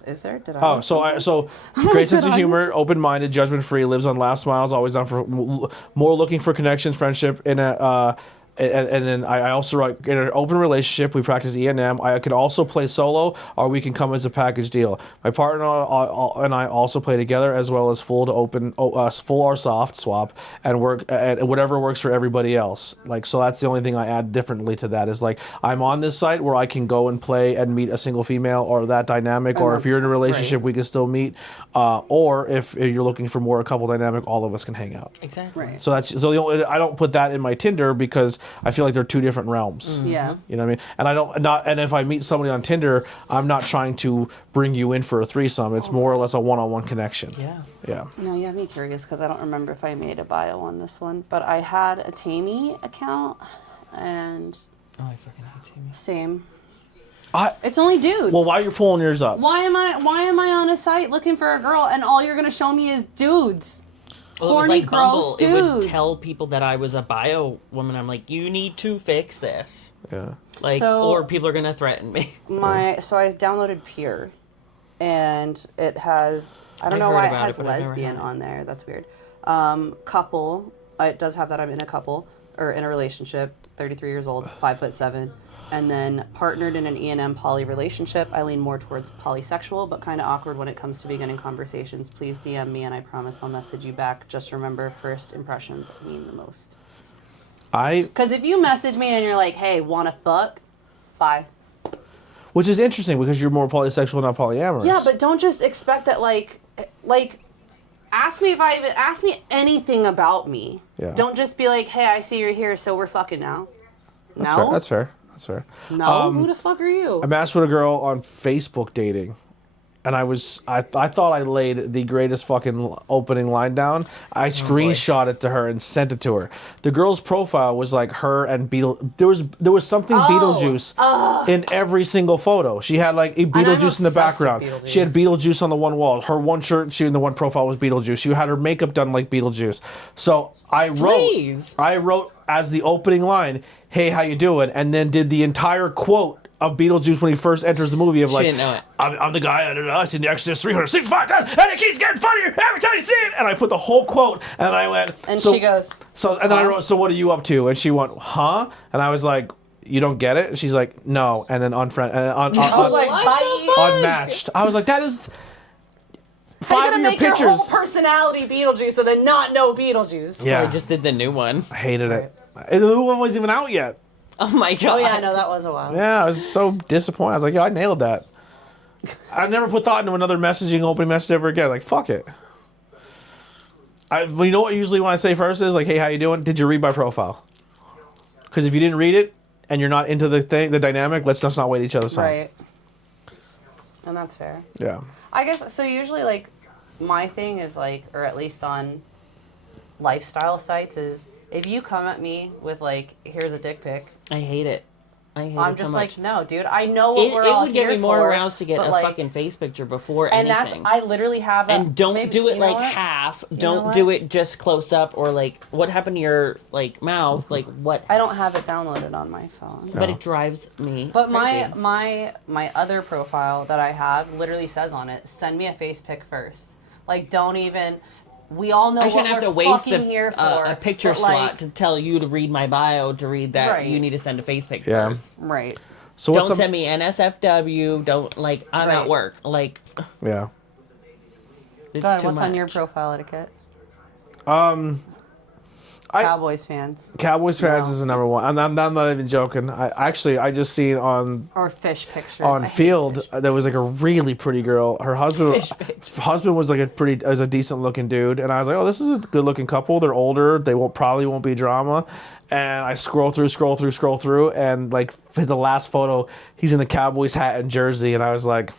Is there? Did I? Oh, miss so something? great sense of Did I humor, open-minded, judgment-free, lives on laugh smiles, always down for more, looking for connections, friendship in a. And then I also write, in an open relationship, we practice E&M. I can also play solo, or we can come as a package deal. My partner and I also play together, as well as full to open, full or soft swap, and work and whatever works for everybody else. Like, so that's the only thing I add differently to that is like I'm on this site where I can go and play and meet a single female or that dynamic, or if you're in a relationship, we can still meet, or if you're looking for more a couple dynamic, all of us can hang out. Exactly. Right. So I don't put that in my Tinder because I feel like they're two different realms. Yeah. You know what I mean? And if I meet somebody on Tinder, I'm not trying to bring you in for a threesome. It's more or less a one-on-one connection. Yeah. Yeah. No, you have me curious because I don't remember if I made a bio on this one, but I had a Tammy account, and Oh, I fucking hate Tammy. same. It's only dudes. Well, while you're pulling yours up, Why am I on a site looking for a girl and all you're gonna show me is dudes? Well, it was Horny, like Bumble. gross It would dudes. tell people that I was a bio woman. I'm like, you need to fix this. yeah. Like, So- or people are gonna threaten me. So I downloaded Pure, and it has I don't I know heard why it about has it, but I've never lesbian had it. on there. That's weird. Couple. It does have that I'm in a couple or in a relationship. 33 years old, 5'7", and then partnered in an E&M poly relationship. I lean more towards polysexual, but kind of awkward when it comes to beginning conversations. Please DM me, and I promise I'll message you back. Just remember, first impressions mean the most. Because if you message me and you're like, "Hey, wanna fuck?" Bye. Which is interesting because you're more polysexual, not polyamorous. Yeah, but don't just expect that. Like, ask me anything about me. Yeah. Don't just be like, "Hey, I see you're here, so we're fucking now." That's No, fair. That's fair. That's fair. no. Who the fuck are you? I matched with a girl on Facebook dating, and I thought I laid the greatest fucking opening line down. I screenshot it to her and sent it to her. The girl's profile was like her and There was something Beetlejuice in every single photo. She had like a Beetlejuice in the obsessed with background. Beetlejuice. She had Beetlejuice on the one wall. Her one shirt, she in the one profile was Beetlejuice. She had her makeup done like Beetlejuice. So I wrote as the opening line, "Hey, how you doing?" And then did the entire quote of Beetlejuice when he first enters the movie of like, didn't know it. I'm the guy I've seen the Exorcist 365 times, and it keeps getting funnier every time you see it. And I put the whole quote, and I went, And she goes, and then I wrote, "So what are you up to?" And she went, "Huh?" And I was like, "You don't get it?" And she's like, "No." And then unfriend, and I was like, What "Bye." the fuck? unmatched. I was like, that is They're 5 gonna of your make your pictures. whole personality Beetlejuice and then not know Beetlejuice. Yeah, I just did the new one. I hated it. And the new one wasn't even out yet. Oh my god. Oh yeah, no, that was a while. Yeah, I was so disappointed. I was like, "Yo, I nailed that." I never put thought into another opening message ever again. Like, fuck it. You know what usually when I say first is like, "Hey, how you doing? Did you read my profile?" Because if you didn't read it and you're not into the dynamic, let's just not wait each other's time. Right. And that's fair. Yeah. I guess so. Usually, like, my thing is like, or at least on lifestyle sites, is if you come at me with like, "Here's a dick pic," I hate it. I hate I'm it just so much. like, no, dude. I know what we're It all would get here me more for, aroused to get but, a like, fucking face picture before And anything. I literally have. And don't maybe- do it you know like what? half. know Don't what? do it just close up or like what happened to your like mouth? Like what? I don't have it downloaded on my phone. But it drives me. But crazy. my other profile that I have literally says on it, "Send me a face pic first." Like, don't even. We all know I what shouldn't have we're to waste fucking here for. a picture but, slot like, to tell you to read my bio to read that Right. you need to send a face pic Yeah. first. Right. So Don't send me NSFW. Don't like I'm Right. at work. Like Yeah. it's Go ahead, too what's much. on your profile etiquette? Cowboys fans. Cowboys fans No. is the number one. I'm not even joking. I just seen on Or fish pictures. on I hate Field fish. there was like a really pretty girl. Her husband was like a decent looking dude, and I was like, oh, this is a good looking couple. They're older. They probably won't be drama. And I scroll through, and like for the last photo, he's in a Cowboys hat and jersey, and I was like,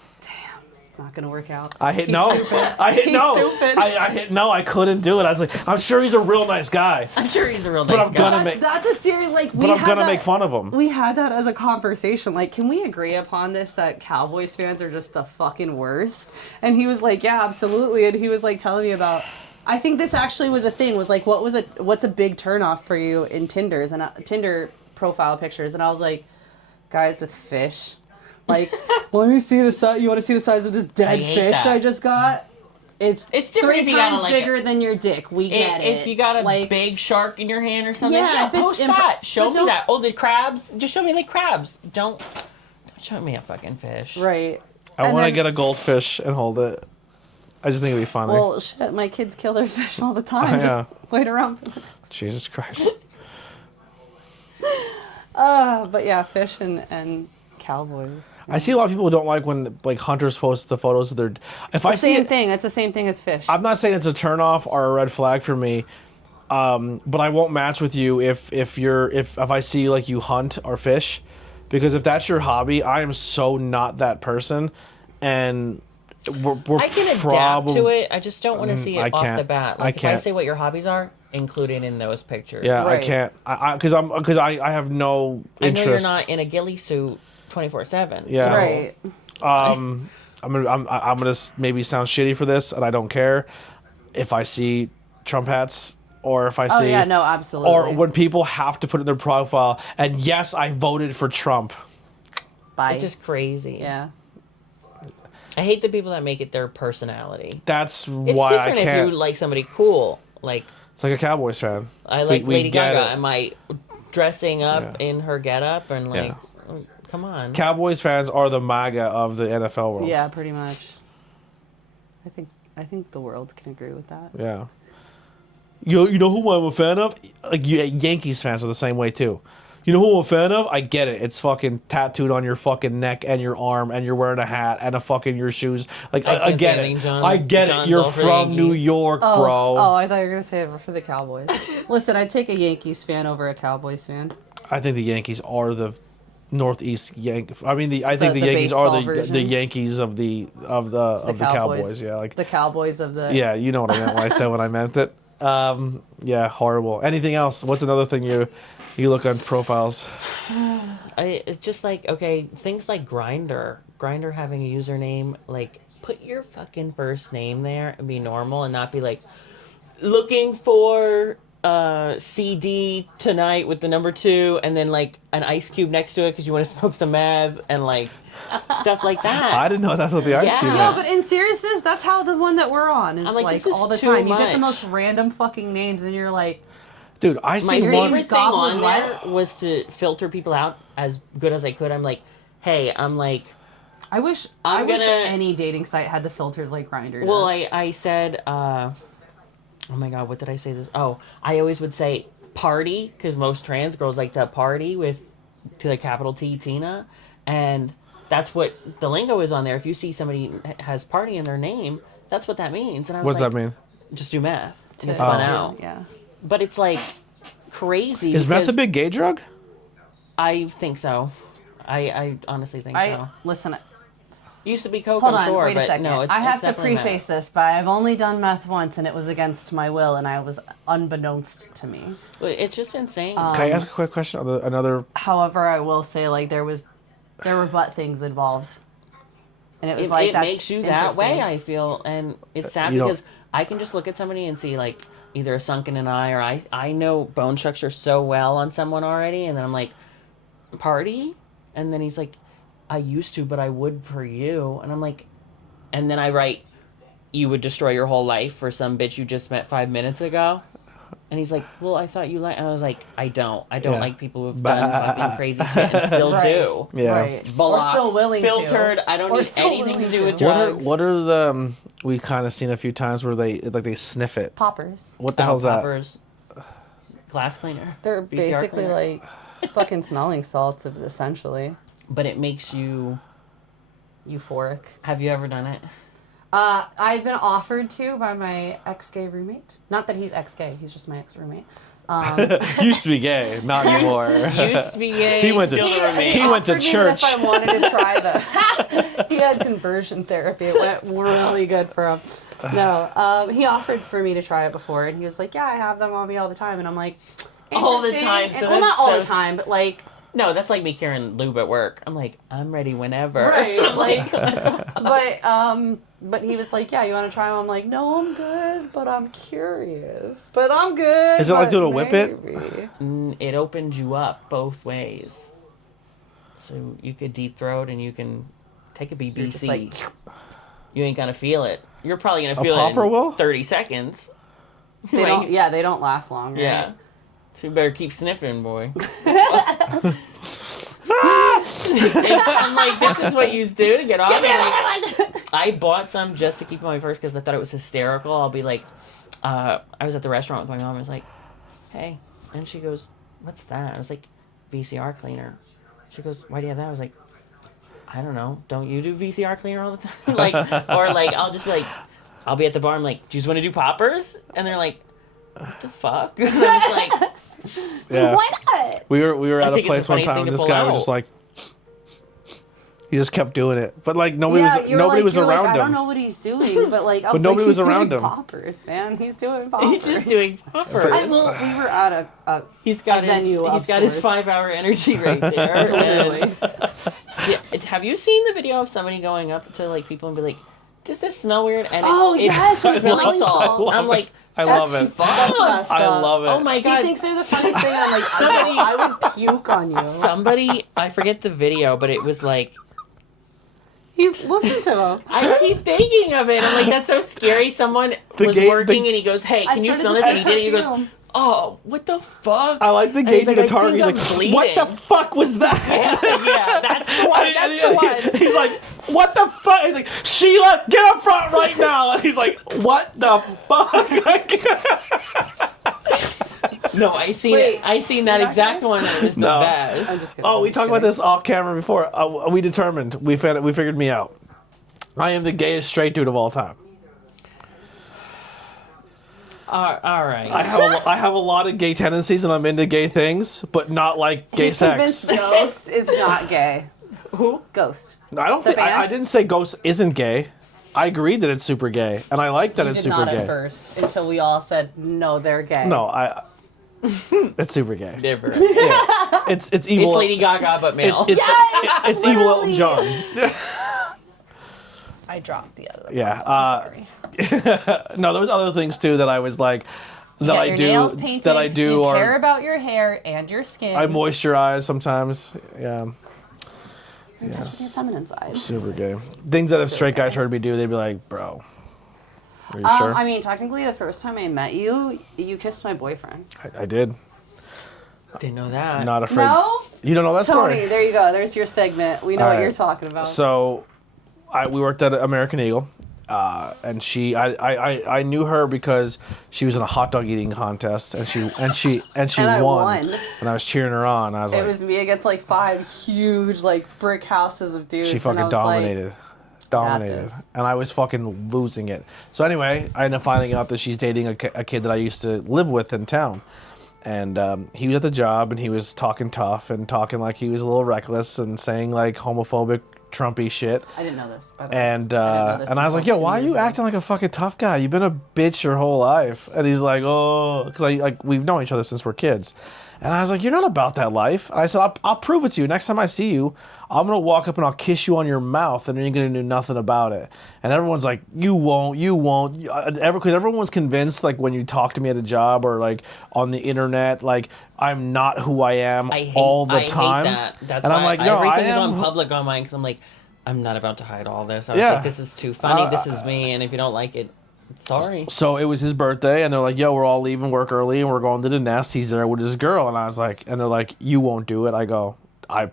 Not gonna work out. I hit He's no. stupid. I hit He's no. stupid. I hit no. I couldn't do it. I was like, I'm sure he's a real nice guy, I'm sure he's a real but nice I'm guy. gonna make. That's a serious like. But I'm gonna make fun of him. We had that as a conversation. Like, can we agree upon this that Cowboys fans are just the fucking worst? And he was like, yeah, absolutely. And he was like telling me about. I think this actually was a thing. Was like, what's a big turnoff for you in Tinder profile pictures? And I was like, guys with fish. Like, let me see the size. You want to see the size of this dead fish that. I just got? It's different 3 if you got times like bigger than your dick. We get it. If you got a like, big shark in your hand or something, Yeah, yeah, if it's post imp- that. Show but me don't- that. Oh, the crabs. Just show me the crabs. Don't show me a fucking fish. right. I And want to then- get a goldfish and hold it. I just think it'd be funny. Well, shit, my kids kill their fish all the time. Yeah. Just wait around. Jesus Christ. But yeah, fish and cowboys. I see a lot of people who don't like when like hunters post the photos of their. If I see Same it, thing. It's the same thing as fish. I'm not saying it's a turnoff or a red flag for me, but I won't match with you if I see like you hunt or fish, because if that's your hobby, I am so not that person, and we're I can adapt to it. I just don't want to see I it off can't. the bat. I Like if I can't. say what your hobbies are, include it in those pictures. Yeah, Right. I can't. Because I have no I know interest. you're not in a ghillie suit 24/7. Yeah. right. I'm gonna maybe sound shitty for this, and I don't care if I see Trump hats or if I Oh see yeah, no, absolutely. or when people have to put in their profile. And yes, I voted for Trump. Bye. It's just crazy. yeah. I hate the people that make it their personality. That's It's why I different if can't. you like somebody cool. Like It's like a Cowboys fan. I like We Lady get Gaga. it. Am I dressing up Yeah. in her getup and like, Yeah. oh, come on? Cowboys fans are the MAGA of the NFL world. Yeah, pretty much. I think the world can agree with that. Yeah. You know who I'm a fan of? Like Yankees fans are the same way too. You know who I'm a fan of? I get it. It's fucking tattooed on your fucking neck and your arm, and you're wearing a hat and a fucking your shoes. Like I I can't get say it. anything, John. I get it. John's You're all for the from New Yankees. York, Oh, bro. oh, I thought you were gonna say it for the Cowboys. Listen, I'd take a Yankees fan over a Cowboys fan. I think the Yankees are the Northeast Yankees. I mean, I think The the Yankees are baseball the version? Yankees of the Cowboys. Yeah, like The Cowboys of the. yeah, you know what I meant when I said when I meant it. Yeah, horrible. Anything else? What's another thing you look on profiles? It's just like, okay, things like Grinder having a username, like put your fucking first name there and be normal and not be like looking for CD tonight with the number 2 and then like an ice cube next to it because you want to smoke some meth and like stuff like that. I didn't know that's what the ice Yeah. cube No, meant. but in seriousness, that's how the one that we're on is I'm like, like this is all the too time. You get the much. most random fucking names, and you're like, Dude, I My see Your one. name's favorite thing Goblin on what? there was to filter people out as good as I could. I'm like, hey, I'm like, I wish I'm gonna- any dating site had the filters like Grindr. well, does. I said, oh my God, what did I say this? Oh, I always would say party because most trans girls like to party with to the capital T, Tina. And that's what the lingo is on there. If you see somebody has party in their name, that's what that means. And I was What's like, that mean? Just do meth. To- Get spun Oh. out. Yeah. But it's like crazy. Is meth a because big gay drug? I think so. I honestly think so. Listen. Used to be coke, Hold I'm on, sure, wait a but second. no, it's I have it's to definitely preface meth. this by I've only done meth once, and it was against my will, and I was unbeknownst to me. Well, it's just insane. Can I ask a quick question? Another. However, I will say like there were butt things involved, and it was like it that's makes you that way, interesting. I feel, and it's sad you know- because I can just look at somebody and see like either a sunken in eye or I know bone structure so well on someone already, and then I'm like, party, and then he's like, I used to, but I would for you, and I'm like, and then I write, you would destroy your whole life for some bitch you just met 5 minutes ago. And he's like, well, I thought you liked... And I was like, I don't. I don't Yeah. like people who've done fucking crazy shit and still Right. do. Yeah. Right. Block, We're still willing filtered. to. I don't We're need still anything to willing do to. with drugs. What are the? We kind of seen a few times where they sniff it. Poppers. What the hell's that? Poppers. glass cleaner. They're VCR basically cleaner. like fucking smelling salts, essentially. But it makes you Euphoric. Have you ever done it? I've been offered to by my ex-gay roommate. Not that he's ex-gay, he's just my ex-roommate. Used to be gay, not anymore. Used to be gay. He went to still the roommate. he went to offered me church. If I wanted to try this, he had conversion therapy. It went really good for him. No, he offered for me to try it before, and he was like, "Yeah, I have them on me all the time," and I'm like, All the "Interesting." time, so And, well, that's not all so the time, but like. No, that's like me carrying lube at work. I'm like, I'm ready whenever. Right, like, but he was like, yeah, you want to try them? I'm like, no, I'm good, but I'm curious. But I'm good. Is it like but doing a whip it? maybe. It opens you up both ways. So you could deep throat and you can take a BBC. Just like, You ain't gonna feel it. You're probably gonna A feel it popper in will? 30 seconds. they Like, don't. Yeah, they don't last long. Right? Yeah. So you better keep sniffing, boy. I'm like, this is what you do to get off. Give me Like, another one. I bought some just to keep in my purse because I thought it was hysterical. I'll be like, I was at the restaurant with my mom. I was like, hey. And she goes, what's that? I was like, VCR cleaner. She goes, why do you have that? I was like, I don't know. Don't you do VCR cleaner all the time? Like, or like, I'll just be like, I'll be at the bar. I'm like, do you just want to do poppers? And they're like, what the fuck? And I was like, Yeah. Why not? We were I at a think it's place the one funniest time thing and to this pull guy was out. just like, he just kept doing it, but like nobody was you're nobody like, was you're around like, him. I don't know what he's doing, but like, I was nobody like, was he's around doing him. poppers, man. He's doing poppers. he's just doing poppers. Well, we were at a He's got his venue of he's got his sorts. 5-hour energy right there. Literally. Yeah, have you seen the video of somebody going up to like people and be like, "Does this smell weird?" And Oh, yes, it's the smelling smelling salts. salts. I'm like, I That's love it. That's messed I up. love it. oh my He god! thinks they're the funniest thing. I'm like, Somebody- I would puke on you. Somebody, I forget the video, but it was like, Listen to him. I keep thinking of it. I'm like, that's so scary. Someone was working and he goes, "Hey, can you smell this?" And he did it. He goes, "Oh, what the fuck?" I like the And gay he's like, guitar. "I He's think like, I'm bleeding." what the fuck was that? Yeah, that's the one. That's the one. He's like, what the fuck? He's like, Sheila, get up front right now. And he's like, what the fuck? No, I seen Wait, it. I seen that exact one. And it was the No. best. I'm just kidding. Oh, we I'm just talked about kidding. this off camera before. We determined. We figured me out. I am the gayest straight dude of all time. All right. I have a lot of gay tendencies and I'm into gay things, but not like gay He's sex. convinced Ghost is not gay. Who? Ghost. No, I don't The think I band? didn't say Ghost isn't gay. I agreed that it's super gay, and I like that You it's did super not gay. at first until we all said no, they're gay. No, it's super gay. They're very. Yeah. It's evil. It's Lady Gaga, but male. It's, Yes, it's evil Elton literally. John. I dropped the other. Yeah, one. I'm sorry. No, there was other things too that I was like that You got I your do nails painted, that I do You or care about your hair and your skin. I moisturize sometimes. Yeah, You're touching your feminine side. super gay. Things that if So straight guys gay. heard me do, they'd be like, "Bro, are you sure?" I mean, technically, the first time I met you, you kissed my boyfriend. I did. Didn't know that. Not afraid. No? You don't know that Tony, story. there you go. There's your segment. We know All what right. you're talking about. So, we worked at American Eagle, and I knew her because she was in a hot dog eating contest, and she And I won. won. And I was cheering her on. I was It like, was me against like 5 huge like brick houses of dudes. she and I fucking was dominated. Dominated. this. And I was fucking losing it. So anyway, I ended up finding out that she's dating a kid that I used to live with in town. And he was at the job, and he was talking tough and talking like he was a little reckless and saying like homophobic, Trumpy shit. I didn't know this. By the way. And I didn't know this and I was like, until yo, 2 why are years you ago. acting like a fucking tough guy? You've been a bitch your whole life. And he's like, oh, because like we've known each other since we're kids. And I was like, you're not about that life. And I said, I'll prove it to you. Next time I see you, I'm going to walk up and I'll kiss you on your mouth and you're going to do nothing about it. And everyone's like, you won't. Because everyone's convinced, like, when you talk to me at a job or, like, on the internet, like, I'm not who I am all the time. I hate that. That's and why I'm like, no, everything I is am. on public on mine because I'm like, I'm not about to hide all this. I was Yeah. like, this is too funny. This is me. And if you don't like it, sorry. So it was his birthday, and they're like, yo, we're all leaving work early, and we're going to the nest. He's there with his girl. And I was like, and they're like, you won't do it. I go, I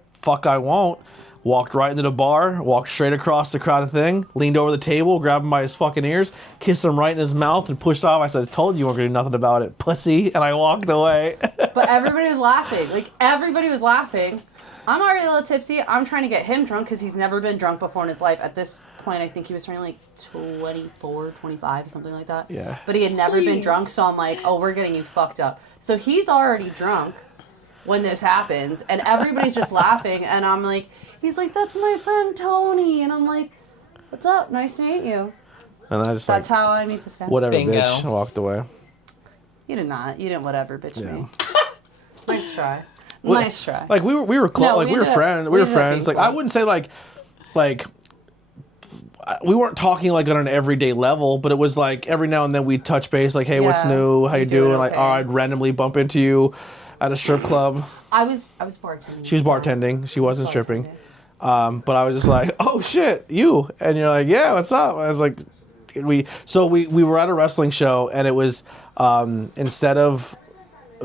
won't. walked right into the bar, walked straight across the crowded thing, leaned over the table, grabbed him by his fucking ears, kissed him right in his mouth, and pushed off. I said, I told you you weren't going to do nothing about it, pussy. And I walked away. But everybody was laughing. Like, everybody was laughing. I'm already a little tipsy. I'm trying to get him drunk because he's never been drunk before in his life. At this point, I think he was turning like 24, 25, something like that. Yeah. But he had never been drunk, so I'm like, oh, we're getting you fucked up. So he's already drunk when this happens, and everybody's just laughing, and I'm like, he's like, that's my friend Tony, and I'm like, what's up? Nice to meet you. And I just That's how I meet this guy. whatever, Bingo. bitch, and walked away. You did not. You didn't whatever, bitch Yeah. me. Nice try. Nice try. Like we were close. No, like we were friends. We were friends. Like I wouldn't say like we weren't talking like on an everyday level, but it was like every now and then we'd touch base. Like, hey, what's Yeah, new? How you doing? Like, okay. oh, I'd randomly bump into you at a strip club. I was bartending. She was bartending. She wasn't stripping. But I was just like, oh shit, you. And you're like, yeah, what's up? I was like, we were at a wrestling show, and it was instead of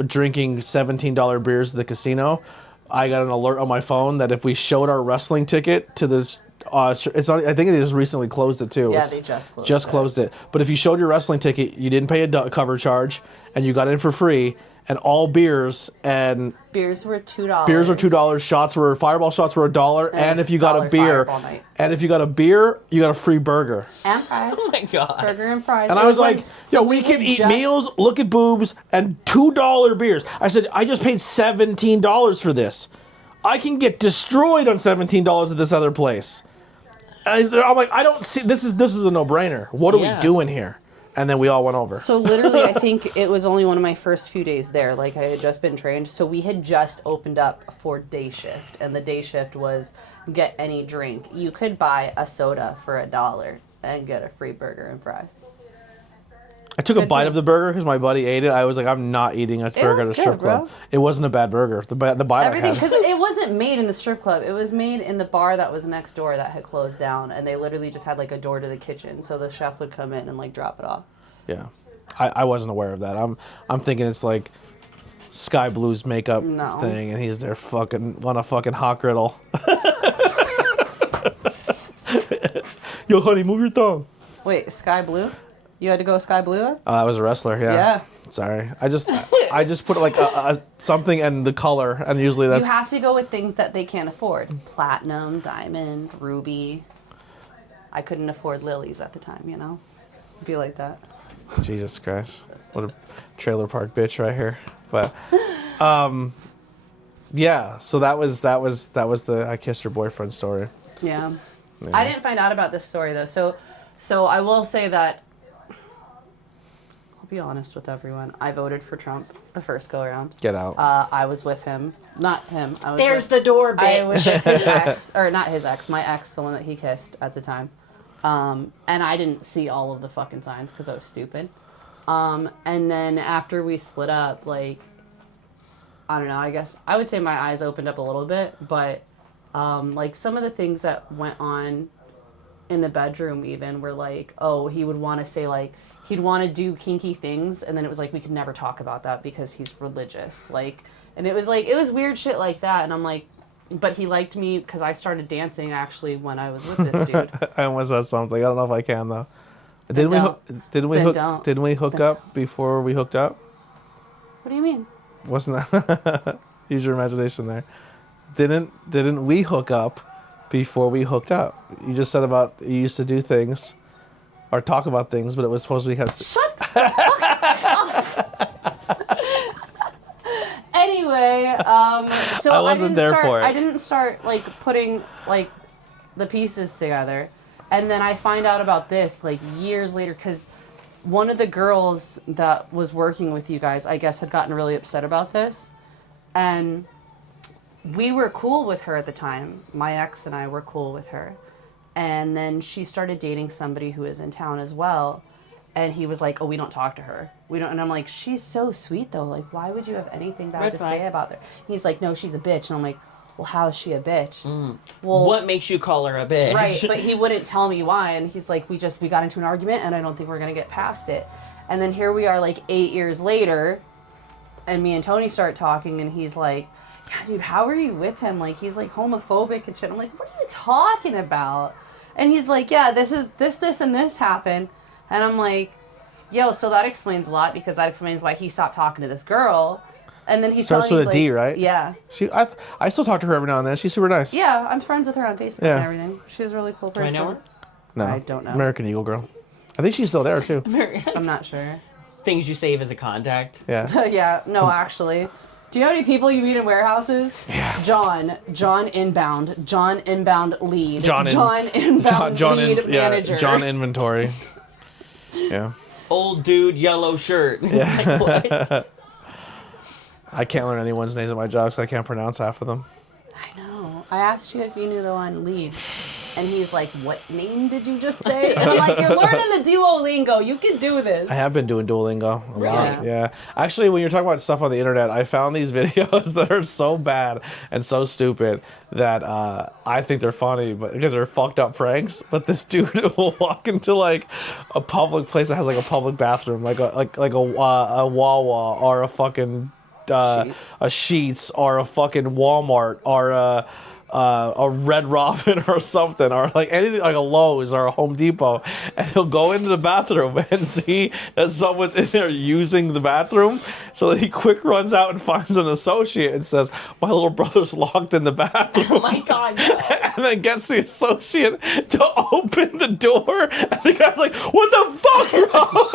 drinking $17 beers at the casino, I got an alert on my phone that if we showed our wrestling ticket to this, it's on, I think it just recently closed it too. Yeah, It's they just closed just it. closed it. But if you showed your wrestling ticket, you didn't pay a cover charge, and you got in for free. And all beers were $2. Beers were $2. Fireball shots were $1. And it's if you got a $1 beer, Fireball night. and if you got a beer, you got a free burger. And fries. Oh my god. Burger and fries. And It I was when- like, so yo, we can had eat just- meals, look at boobs, and $2 beers. I said, I just paid $17 for this. I can get destroyed on $17 at this other place. And I'm like, I don't see, this is a no-brainer. What are we doing here? And then we all went over. So literally, I think it was only one of my first few days there. Like, I had just been trained. So we had just opened up for day shift. And the day shift was get any drink. You could buy a soda for $1 and get a free burger and fries. I took a Good bite deal. of the burger because my buddy ate it. I was like, I'm not eating a burger was at a good, strip club. bro. It wasn't a bad burger. The bite Everything, I had. because it wasn't made in the strip club. It was made in the bar that was next door that had closed down. And they literally just had like a door to the kitchen. So the chef would come in and like drop it off. Yeah. I wasn't aware of that. I'm thinking it's like Sky Blue's makeup No. thing, and he's there fucking on a fucking hot griddle. Yo, honey, move your thumb. Wait, Sky Blue? You had to go Sky Blue? I was a wrestler. Yeah. Yeah. Sorry. I just put like a something and the color, and usually that's. You have to go with things that they can't afford. Platinum, diamond, ruby. I couldn't afford lilies at the time, you know? Be like that. Jesus Christ. What a trailer park bitch right here. But yeah, so that was the I kissed her boyfriend story. Yeah. I didn't find out about this story though. So I will say that I'll be honest with everyone. I voted for Trump the first go around. Get out. I was with him. Not him. I was There's with, the door, I bitch. was with his ex, or not his ex, my ex, the one that he kissed at the time. And I didn't see all of the fucking signs because I was stupid. And then after we split up, like, I don't know, I guess I would say my eyes opened up a little bit, but like some of the things that went on in the bedroom even were like, oh, he would want to say like, he'd want to do kinky things, and then it was like, we could never talk about that because he's religious. Like, and it was like, it was weird shit like that, and I'm like, but he liked me because I started dancing actually when I was with this dude. I almost said something. I don't know if I can though. Then don't. Didn't we hook up before we hooked up? What do you mean? Wasn't that use your imagination there? Didn't we hook up before we hooked up? You just said about you used to do things or talk about things, but it was supposed to be kind of Shut the fuck up. Anyway, so I wasn't there for it. I didn't start like putting like the pieces together, and then I find out about this like years later because one of the girls that was working with you guys, I guess, had gotten really upset about this, and we were cool with her at the time. My ex and I were cool with her, and then she started dating somebody who is in town as well. And he was like, oh, we don't talk to her. We don't. And I'm like, she's so sweet, though. Like, why would you have anything bad Red to flag. say about her? He's like, no, she's a bitch. And I'm like, well, how is she a bitch? Well, What makes you call her a bitch? right, but he wouldn't tell me why. And he's like, we got into an argument, and I don't think we're going to get past it. And then here we are, like, 8 years later, and me and Tony start talking, and he's like, yeah, dude, how are you with him? Like, he's like homophobic and shit. I'm like, what are you talking about? And he's like, yeah, this, and this happened. And I'm like, yo, so that explains a lot, because that explains why he stopped talking to this girl. And then he starts with a D, right? Yeah. I still talk to her every now and then. She's super nice. Yeah, I'm friends with her on Facebook and everything. She's a really cool person. Do I know her? No, I don't know. American Eagle girl. I think she's still there too. I'm not sure. Things you save as a contact. Yeah. Yeah, no, actually. Do you know how many people you meet in warehouses? Yeah. John inbound lead. John inbound lead manager. John inventory. Yeah. Old dude, yellow shirt. Yeah. Like, what? I can't learn anyone's names at my job because I can't pronounce half of them. I know. I asked you if you knew the one lead. And he's like, what name did you just say? And I'm like, you're learning the Duolingo. You can do this. I have been doing Duolingo a lot. Really? Yeah. Actually, when you're talking about stuff on the internet, I found these videos that are so bad and so stupid that I think they're funny, but because they're fucked up pranks. But this dude will walk into like a public place that has like a public bathroom, like a Wawa or a fucking a Sheetz or a fucking Walmart or a Red Robin or something, or like anything, like a Lowe's or a Home Depot, and he'll go into the bathroom and see that someone's in there using the bathroom, so that he quick runs out and finds an associate and says, my little brother's locked in the bathroom. Oh my God, no. And then gets the associate to open the door, and the guy's like, what the fuck, bro?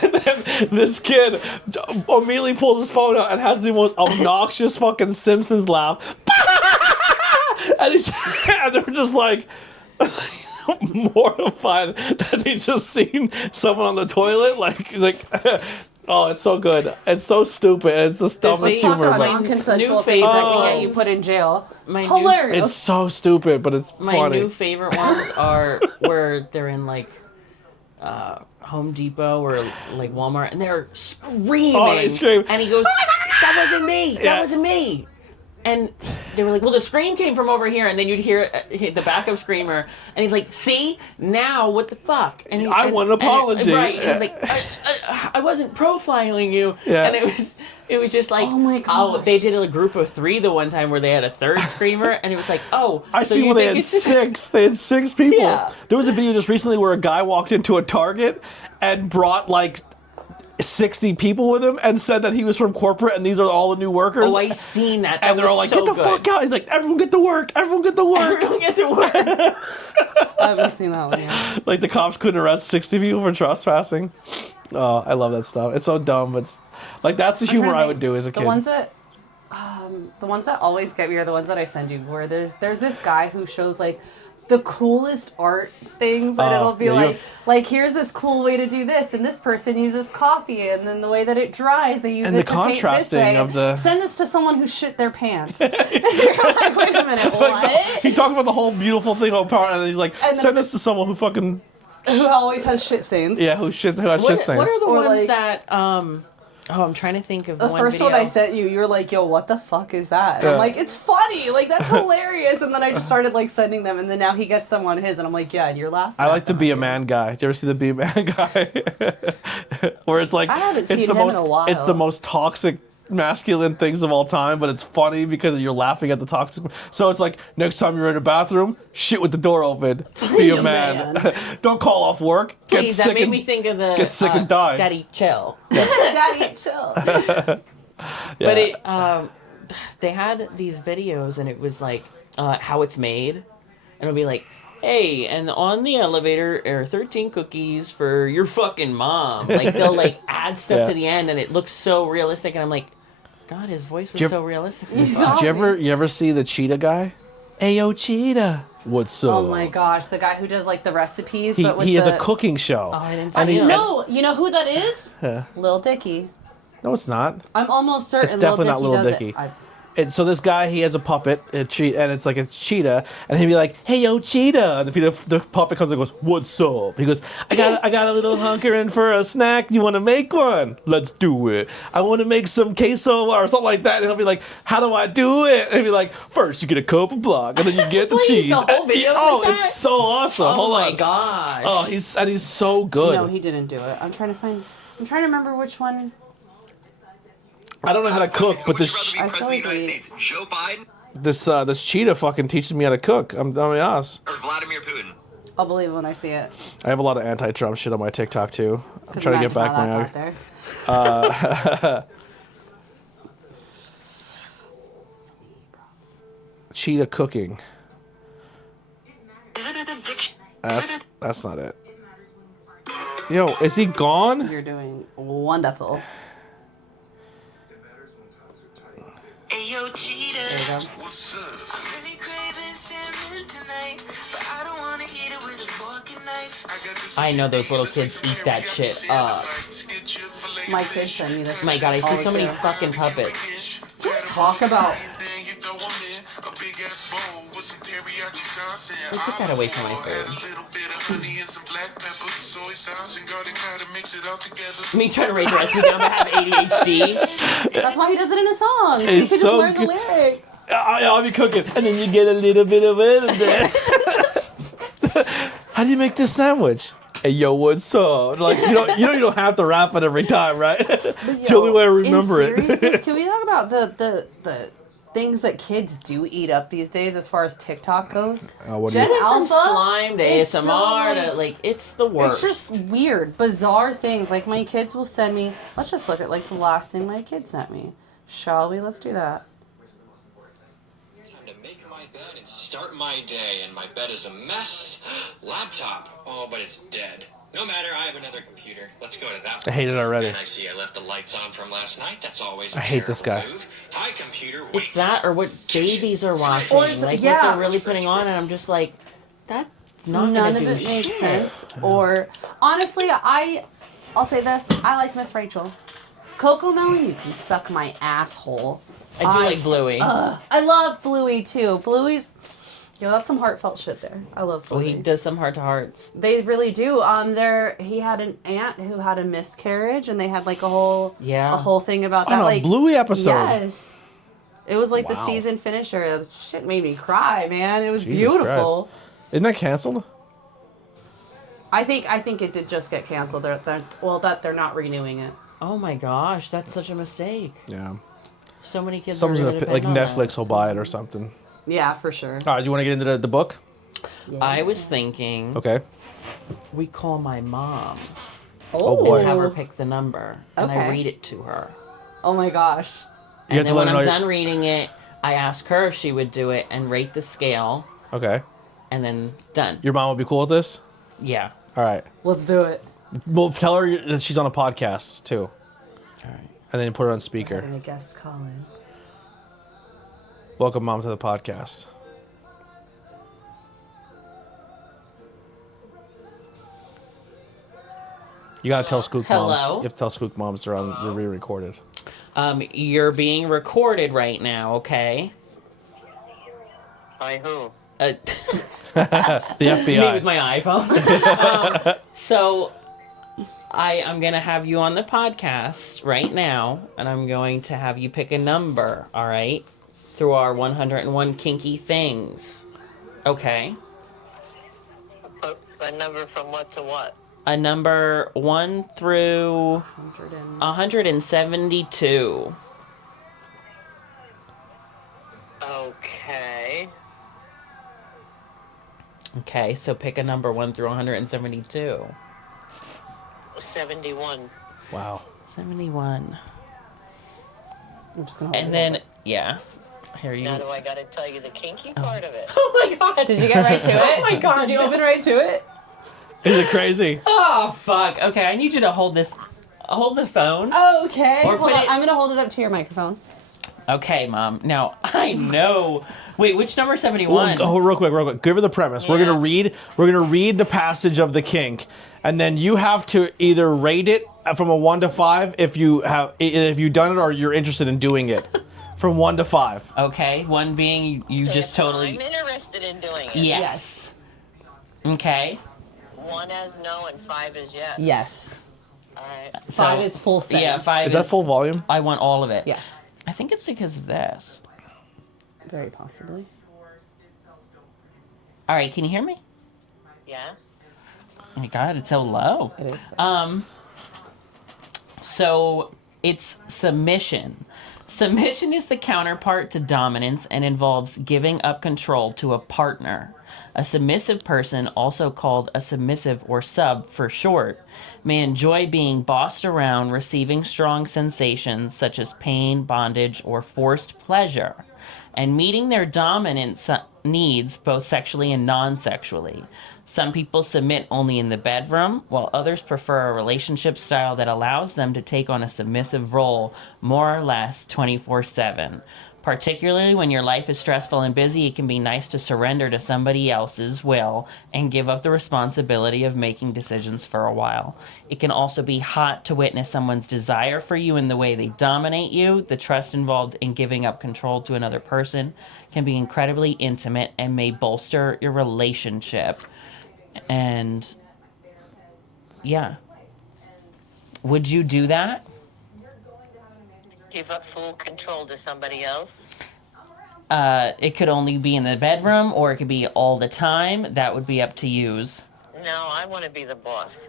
And then this kid immediately pulls his phone out and has the most obnoxious fucking Simpsons laugh. And they're just like mortified that they just seen someone on the toilet. Like, oh, it's so good. It's so stupid. It's the dumbest Talk humor. about my But non-consensual new things that can favorite get you put in jail. My Hilarious. it's so stupid, but it's My funny. new favorite ones are where they're in like Home Depot or like Walmart, and they're screaming. Oh, they scream. And he goes, "That wasn't me. That Yeah. wasn't me." And they were like, "Well, the scream came from over here." And then you'd hear the backup screamer, and he's like, "See, now what the fuck?" And I want an apology. right? And he's like, I wasn't profiling you." Yeah. And it was just like, Oh my gosh. they did a group of 3 the one time where they had a third screamer, and it was like, "Oh, I so see you when they think had it's just 6. They had 6 people. Yeah. There was a video just recently where a guy walked into a Target and brought like 60 people with him and said that he was from corporate and these are all the new workers. Oh, I seen that. That and they're all like, was so get the fuck out. He's like, everyone get to work. Everyone get to work. Everyone get to work. I haven't seen that one yet. Like the cops couldn't arrest 60 people for trespassing. Oh, I love that stuff. It's so dumb, but it's like that's the humor I would do as a kid. The ones that always get me are the ones that I send you, where there's this guy who shows like the coolest art things, and it'll be like here's this cool way to do this, and this person uses coffee, and then the way that it dries, they use And it the to paint this contrasting way. of the- Send this to someone who shit their pants. And you're like, wait a minute, what? He talked about the whole beautiful thing on power, and then he's like, And then send this to someone who fucking Who always has shit stains. who has shit stains. What are the Or ones like- that? Oh, I'm trying to think of The one first video. one I sent you, you were like, yo, what the fuck is that? And Yeah. I'm like, it's funny. Like, that's hilarious. And then I just started, like, sending them. And then now he gets them on his. And I'm like, yeah, and you're laughing. I like the Be a Man guy. Do you ever see the Be a Man guy? Where it's like I haven't seen it's the him in most a while. it's the most toxic masculine things of all time, but it's funny because you're laughing at the toxic. So it's like next time you're in a bathroom, shit with the door open. Be a man. Don't call off work. Get Please, sick that made and me think of the get sick and die. Daddy chill. Daddy, chill. But it they had these videos, and it was like how it's made, and it'll be like, hey, and on the elevator are 13 cookies for your fucking mom. Like they'll like add stuff Yeah. to the end, and it looks so realistic, and I'm like, God, his voice was so realistic. Did you ever see the cheetah guy? Hey yo, cheetah. What's up? Oh my gosh, the guy who does like the recipes, He, but with he has the... a cooking show. Oh, I didn't And see he- him. No, you know who that is? Yeah. Lil Dicky. No, it's not. I'm almost certain It's definitely not Lil Lil Dicky Dicky. does it. And so this guy, he has a puppet, and it's like a cheetah, and he'd be like, "Hey yo, cheetah!" And the puppet comes and goes, "What's up?" He goes, "I got a little hunkering for a snack. You want to make one? Let's do it. I want to make some queso or something like that." And he'll be like, "How do I do it?" And he'll be like, "First you get a cup of block, and then you get the Please, cheese." the whole video's Oh, like that? it's so awesome. Oh Hold my on. gosh. Oh, he's so good. No, he didn't do it. I'm trying to remember which one. I don't know how to cook, but this I feel like Joe Biden this cheetah fucking teaches me how to cook. I'm be honest. or Vladimir Putin. I'll believe it when I see it. I have a lot of anti-Trump shit on my TikTok too. I'm trying to get back my. there. Cheetah cooking. Is it an addiction? That's not it. Yo, is he gone? You're doing wonderful. Hey, yo, cheetah. There you go. What's up? I'm really craving salmon tonight, but I don't want to eat it with a fork and knife. I know those little kids eat that shit up. My kids send me this. Oh my god, I see so many All the fucking puppets. Talk about. We took that away from my food. Me trying to raise the recipe down to have ADHD. That's why he does it in a song. It's You can just so learn the good. lyrics. I'll be cooking, and then you get a little bit of it. How do you make this sandwich? Hey, yo, what's up? Like you don't have to rap it every time, right? It's the only way I remember in it. seriousness, can we talk about the things that kids do eat up these days as far as TikTok goes? What do Gen you? From Alpha slime to is so, ASMR to like it's the worst. It's just weird, bizarre things. Like my kids will send me. Let's just look at like the last thing my kid sent me. Shall we? Let's do that. Time to make my bed and start my day, and my bed is a mess. Laptop. Oh, but it's dead. No matter, I have another computer. Let's go to that I one. hate it already. And I see I left the lights on from last night. That's always a I hate this terrible guy. move. Hi, computer. Wait. It's that or what babies are watching. Or it's- Like yeah. what they're really putting on, and I'm just like, that's not None gonna of do it makes shit. sense. Or honestly, I'll say this. I like Miss Rachel. Coco Melon, you can suck my asshole. I do like Bluey. I love Bluey too. Bluey's, that's some heartfelt shit there. I love Well, Bluey. he does some heart to hearts. They really do. He had an aunt who had a miscarriage, and they had like a whole thing about that. On a Like Bluey episode. Yes, it was like the Wow. season finisher. The shit made me cry, man. It was Jesus beautiful. Christ. Isn't that canceled? I think it did just get canceled. They're not renewing it. Oh my gosh, that's such a mistake. Yeah. So many kids. Someone's are gonna gonna like depend on Netflix will buy it or something. Yeah, for sure. All right, do you want to get into the book? that. I was thinking Okay. we call my mom Oh, boy. and have her pick the number, and I Okay. read it to her. Oh my gosh. You have And to then let when her know. I'm done reading it, I ask her if she would do it and rate the scale, Okay. and then done. Your mom will be cool with this? Yeah. All right. Let's do it. Well, tell her that she's on a podcast too, All right. and then put her on speaker. Having a guest call in. Welcome, mom, to the podcast. You gotta tell Skook moms. Hello? You have to tell Skook moms they're re-recorded. You're being recorded right now, okay? By who? Uh, The me FBI. with my iPhone. So I'm gonna have you on the podcast right now, and I'm going to have you pick a number, all right? Through our 101 kinky things. Okay? A number from what to what? A number 1 through 172. Okay. Okay, so pick a number 1 through 172. 71. Wow. 71. I'm just gonna hold And it then, over. yeah. Here you Now do I gotta tell you the kinky part of it? Oh my god. Did you get right to it? Oh my god. Did you open right to it? Is it crazy? Oh fuck. Okay, I need you to hold this. Hold the phone. Okay. Or Hold put on. it- I'm gonna hold it up to your microphone. Okay, mom. Now I know. Wait, which number 71? Oh, real quick. Give her the premise. We're gonna read the passage of the kink, and then you have to either rate it from a 1 to 5 if you've done it or you're interested in doing it, from 1 to 5. Okay, 1 being you just totally. I'm interested in doing it. Yes. Okay. 1 as no and 5 is yes. Yes. Alright. So, 5 is full send. Yeah, 5 Is that full volume? I want all of it. Yeah. I think it's because of this. Very possibly. All right, can you hear me? Yeah? Oh my god, it's so low. It is. So It's submission. Submission is the counterpart to dominance and involves giving up control to a partner. A submissive person, also called a submissive or sub for short, may enjoy being bossed around, receiving strong sensations such as pain, bondage, or forced pleasure, and meeting their dominant needs both sexually and non-sexually. Some people submit only in the bedroom, while others prefer a relationship style that allows them to take on a submissive role more or less 24/7. Particularly when your life is stressful and busy, it can be nice to surrender to somebody else's will and give up the responsibility of making decisions for a while. It can also be hot to witness someone's desire for you in the way they dominate you. The trust involved in giving up control to another person can be incredibly intimate and may bolster your relationship. And yeah. Would you do that? Give up full control to somebody else? It could only be in the bedroom, or it could be all the time. That would be up to yous. No, I want to be the boss.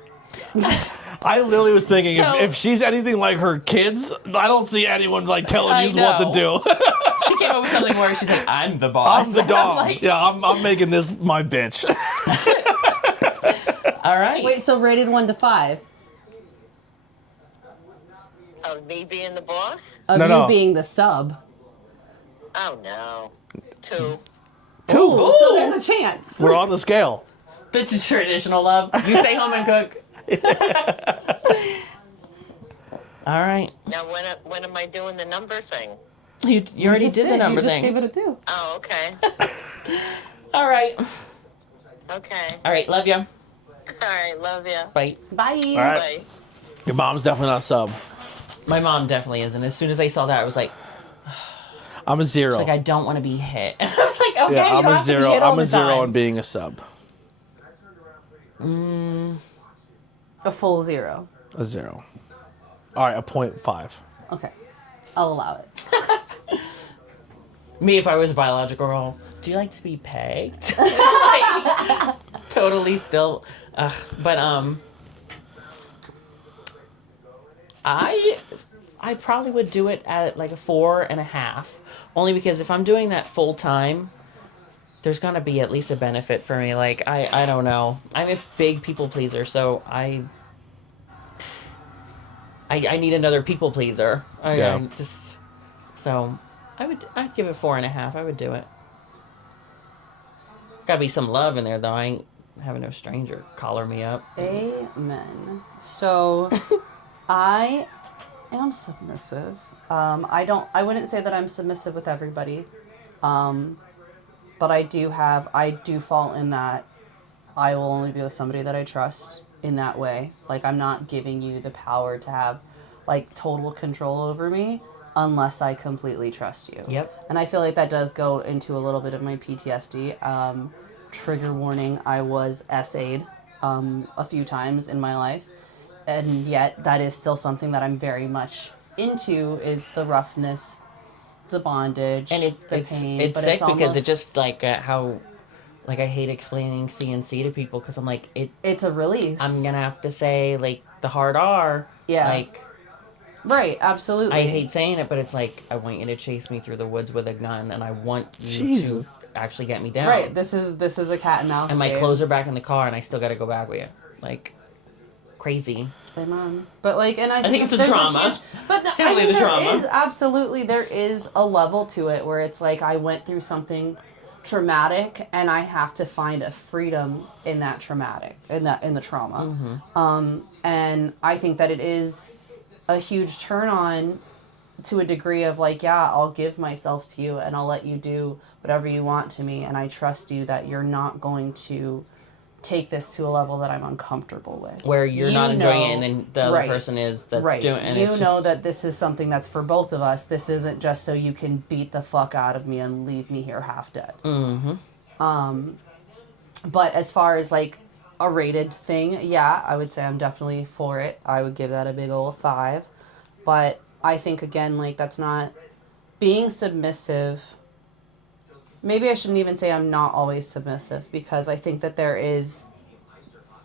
I literally was thinking, So- if she's anything like her kids, I don't see anyone like telling I you what to know. do. She came up with something where she's like, I'm the boss. I'm the dog. Like, Yeah, I'm making this my bitch. all right. Wait, so rated 1 to 5 Of me being the boss? of No, you no. being the sub. Oh, no. 2. Two. Ooh, so there's a chance. We're on the scale. That's a traditional love. You stay home and cook. All right. Now, when am I doing the number thing? You already just did the number you just thing. gave it a 2. Oh, okay. All right. Okay. All right. Love you. All right, love ya. Bye. Bye. All right. Bye. Your mom's definitely not a sub. My mom definitely is. And as soon as I saw that, I was like, I'm a zero. I don't want to be hit. And I was like, okay, yeah, you I'm don't a have to be zero. hit all I'm a the zero time. on being a sub. A full 0. A 0. All right, a 0.5. Okay. I'll allow it. Me, if I was a biological role, do you like to be pegged? Like, totally still. But I probably would do it at like a 4.5. Only because if I'm doing that full time, there's gonna be at least a benefit for me. Like I don't know. I'm a big people pleaser, so I need another people pleaser. Yeah. I'd give it 4.5. I would do it. Gotta be some love in there though. I ain't having no stranger collar me up. Amen. So, I am submissive. I wouldn't say that I'm submissive with everybody. But I do fall in that I will only be with somebody that I trust in that way. Like, I'm not giving you the power to have, like, total control over me unless I completely trust you. Yep. And I feel like that does go into a little bit of my PTSD. Trigger warning, I was SA'd a few times in my life. And yet that is still something that I'm very much into, is the roughness, the bondage, And the it's pain. it's but sick it's because almost, it just like how, like I hate explaining CNC to people because I'm like it's a release. I'm gonna have to say like the hard R. Yeah. Like Right, absolutely. I hate saying it, but it's like I want you to chase me through the woods with a gun, and I want you Jesus. to actually get me down. Right, this is a cat and mouse And my game. clothes are back in the car, and I still got to go back with you. Like crazy. Amen. But like, and I think it's a there's trauma. huge- but It's I definitely mean, the there trauma. is absolutely, there is a level to it where it's like I went through something traumatic and I have to find a freedom in that traumatic, in the trauma. Mm-hmm. And I think that it is a huge turn on to a degree of like, yeah, I'll give myself to you and I'll let you do whatever you want to me, and I trust you that you're not going to take this to a level that I'm uncomfortable with. Where you're You not enjoying it, know- and then the other right, person is that's right. doing it. And You it's know just, that this is something that's for both of us. This isn't just so you can beat the fuck out of me and leave me here half dead. Mm-hmm. But as far as like a rated thing, yeah, I would say I'm definitely for it. I would give that a big old 5. But I think, again, like, that's not being submissive. Maybe I shouldn't even say I'm not always submissive, because I think that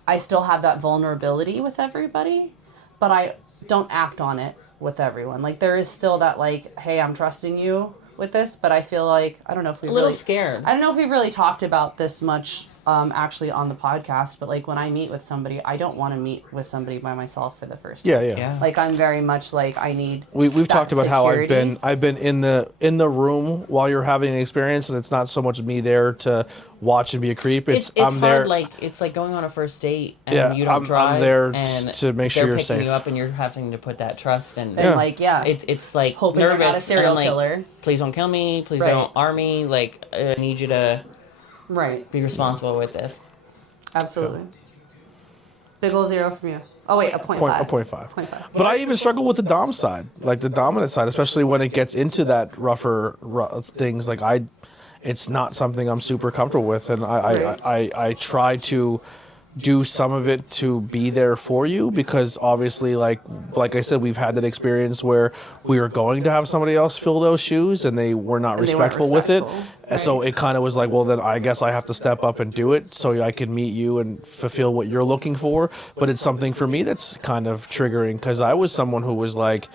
I still have that vulnerability with everybody, but I don't act on it with everyone. Like there is still that like, hey, I'm trusting you with this, but I feel like I don't know if we A little scared. I don't know if we've really talked about this much actually on the podcast, but like when I meet with somebody, I don't want to meet with somebody by myself for the first time. Yeah. Like I'm very much like I need. We've that talked about security. how I've been in the room while you're having an experience, and it's not so much me there to watch and be a creep. It's I'm hard, there. Like it's like going on a first date and you don't drive. I'm there and to make sure they're you're picking safe. you up and you're having to put that trust and it's like hoping you're nervous not a serial and like, killer. please don't kill me. Please Right. don't arm me. Like I need you to be responsible with this. Absolutely. Big ol' 0 from you. Oh wait, a point A five. 0.5. But I even struggle with the dom side, like the dominant side, especially when it gets into that rougher things. Like it's not something I'm super comfortable with, and I try to do some of it to be there for you because obviously, like I said, we've had that experience where we were going to have somebody else fill those shoes, and they were not respectful with it. Right. So it kind of was like, well, then I guess I have to step up and do it so I can meet you and fulfill what you're looking for. But it's something for me that's kind of triggering because I was someone who was like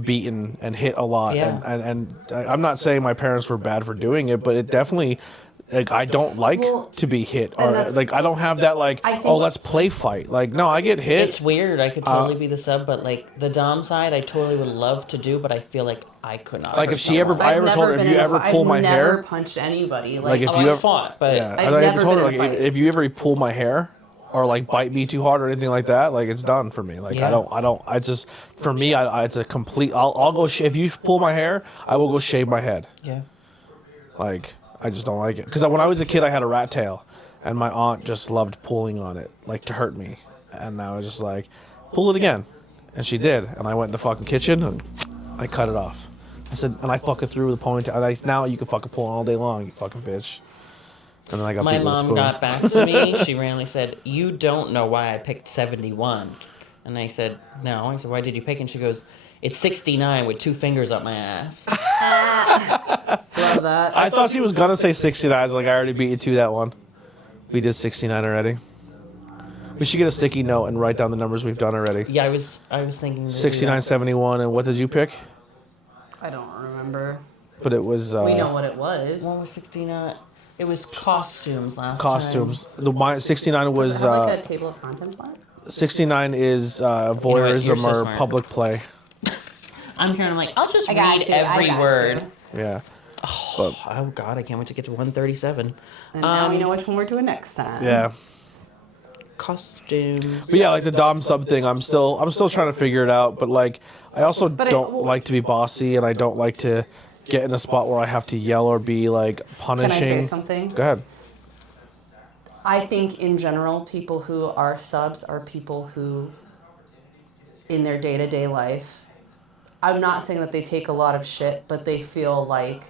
beaten and hit a lot. Yeah. And I'm not saying my parents were bad for doing it, but it definitely, like, I don't like to be hit. Or like, I don't have that like, oh, let's play fight. Like, no, I get hit. It's weird. I could totally be the sub, but like the dom side, I totally would love to do, but I feel like I could not. Like if she ever, I ever told her, if you ever pull my hair. I've never punched anybody. Like if you I ever fought, but I've I never told her, been in a like, fight. if you ever pull my hair or like bite me too hard or anything like that, like it's done for me. Like I just for me, it's a complete. I'll go. If you pull my hair, I will go shave my head. Yeah. Like I just don't like it because when I was a kid, I had a rat tail, and my aunt just loved pulling on it, like to hurt me, and I was just like, pull it again, and she did, and I went in the fucking kitchen and I cut it off. I said, and I fucking threw the ponytail. Now you can fucking pull all day long, you fucking bitch. And then I got My beat with a mom spoon. got back to me. She randomly said, "You don't know why I picked 71." And I said, "No." I said, "Why did you pick?" And she goes, "It's 69 with 2 fingers up my ass." Love that. I thought she was gonna say 69. I was like, I already beat you to that one. We did 69 already. We should get a sticky note and write down the numbers we've done already. Yeah, I was thinking 69, 71, and what did you pick? I don't remember. But it was We know what it was. What was 69? It was costumes last costumes. The 69 was Does it have like a table of contents on it? 69 is You're voyeurism so or smart. public play. I'm here and I'm like, I'll just I got read you, I every got word. you. Yeah. Oh God, I can't wait to get to 137. And now we know which one we're doing next time. Yeah. Costumes. But yeah, like the dom sub thing, I'm still trying to figure it out. But like, I also don't like to be bossy, and I don't like to get in a spot where I have to yell or be like punishing. Can I say something? Go ahead. I think in general, people who are subs are people who, in their day-to-day life, I'm not saying that they take a lot of shit, but they feel like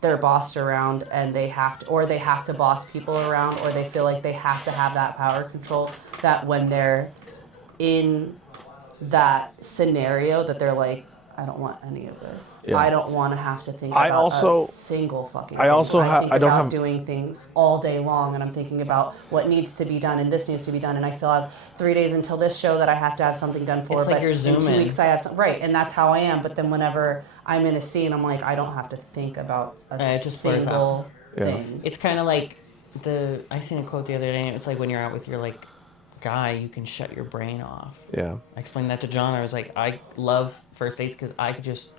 they're bossed around and they have to boss people around, or they feel like they have to have that power control, that when they're in that scenario that they're like, I don't want any of this. Yeah. I don't want to have to think about a single fucking thing. I also think I don't about have doing things all day long, and I'm thinking about what needs to be done and this needs to be done, and I still have 3 days until this show that I have to have something done for. It's like but you're in 2 zooming. weeks I have some, right, and that's how I am. But then whenever I'm in a scene, I'm like, I don't have to think about a It just blurs single Yeah. thing. It's kind of like I seen a quote the other day. It's like when you're out with your like guy, you can shut your brain off. Yeah. I explained that to John. I was like, I love first dates because I could just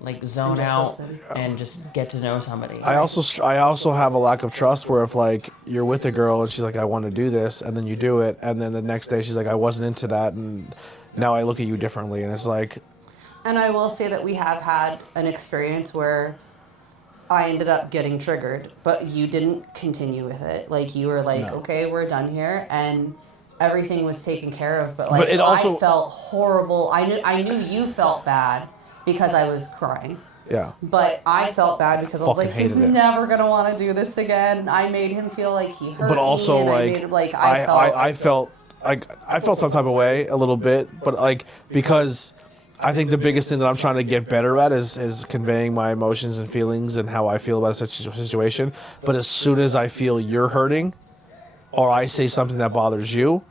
like zone just out listen. and just get to know somebody. I also have a lack of trust where if like you're with a girl and she's like, I want to do this, and then you do it, and then the next day she's like, I wasn't into that, and now I look at you differently, and it's like. And I will say that we have had an experience where I ended up getting triggered, but you didn't continue with it. Like you were like, okay, we're done here, and everything was taken care of. But like, But it also- I felt horrible. I knew you felt bad because I was crying. Yeah. But I felt bad because I was Fucking like, he's hated it. never gonna want to do this again. I made him feel like he hurt But also me, and like I felt I felt some type of way a little bit, but like because I think the biggest thing that I'm trying to get better at is conveying my emotions and feelings and how I feel about such a situation. But as soon as I feel you're hurting, or I say something that bothers you,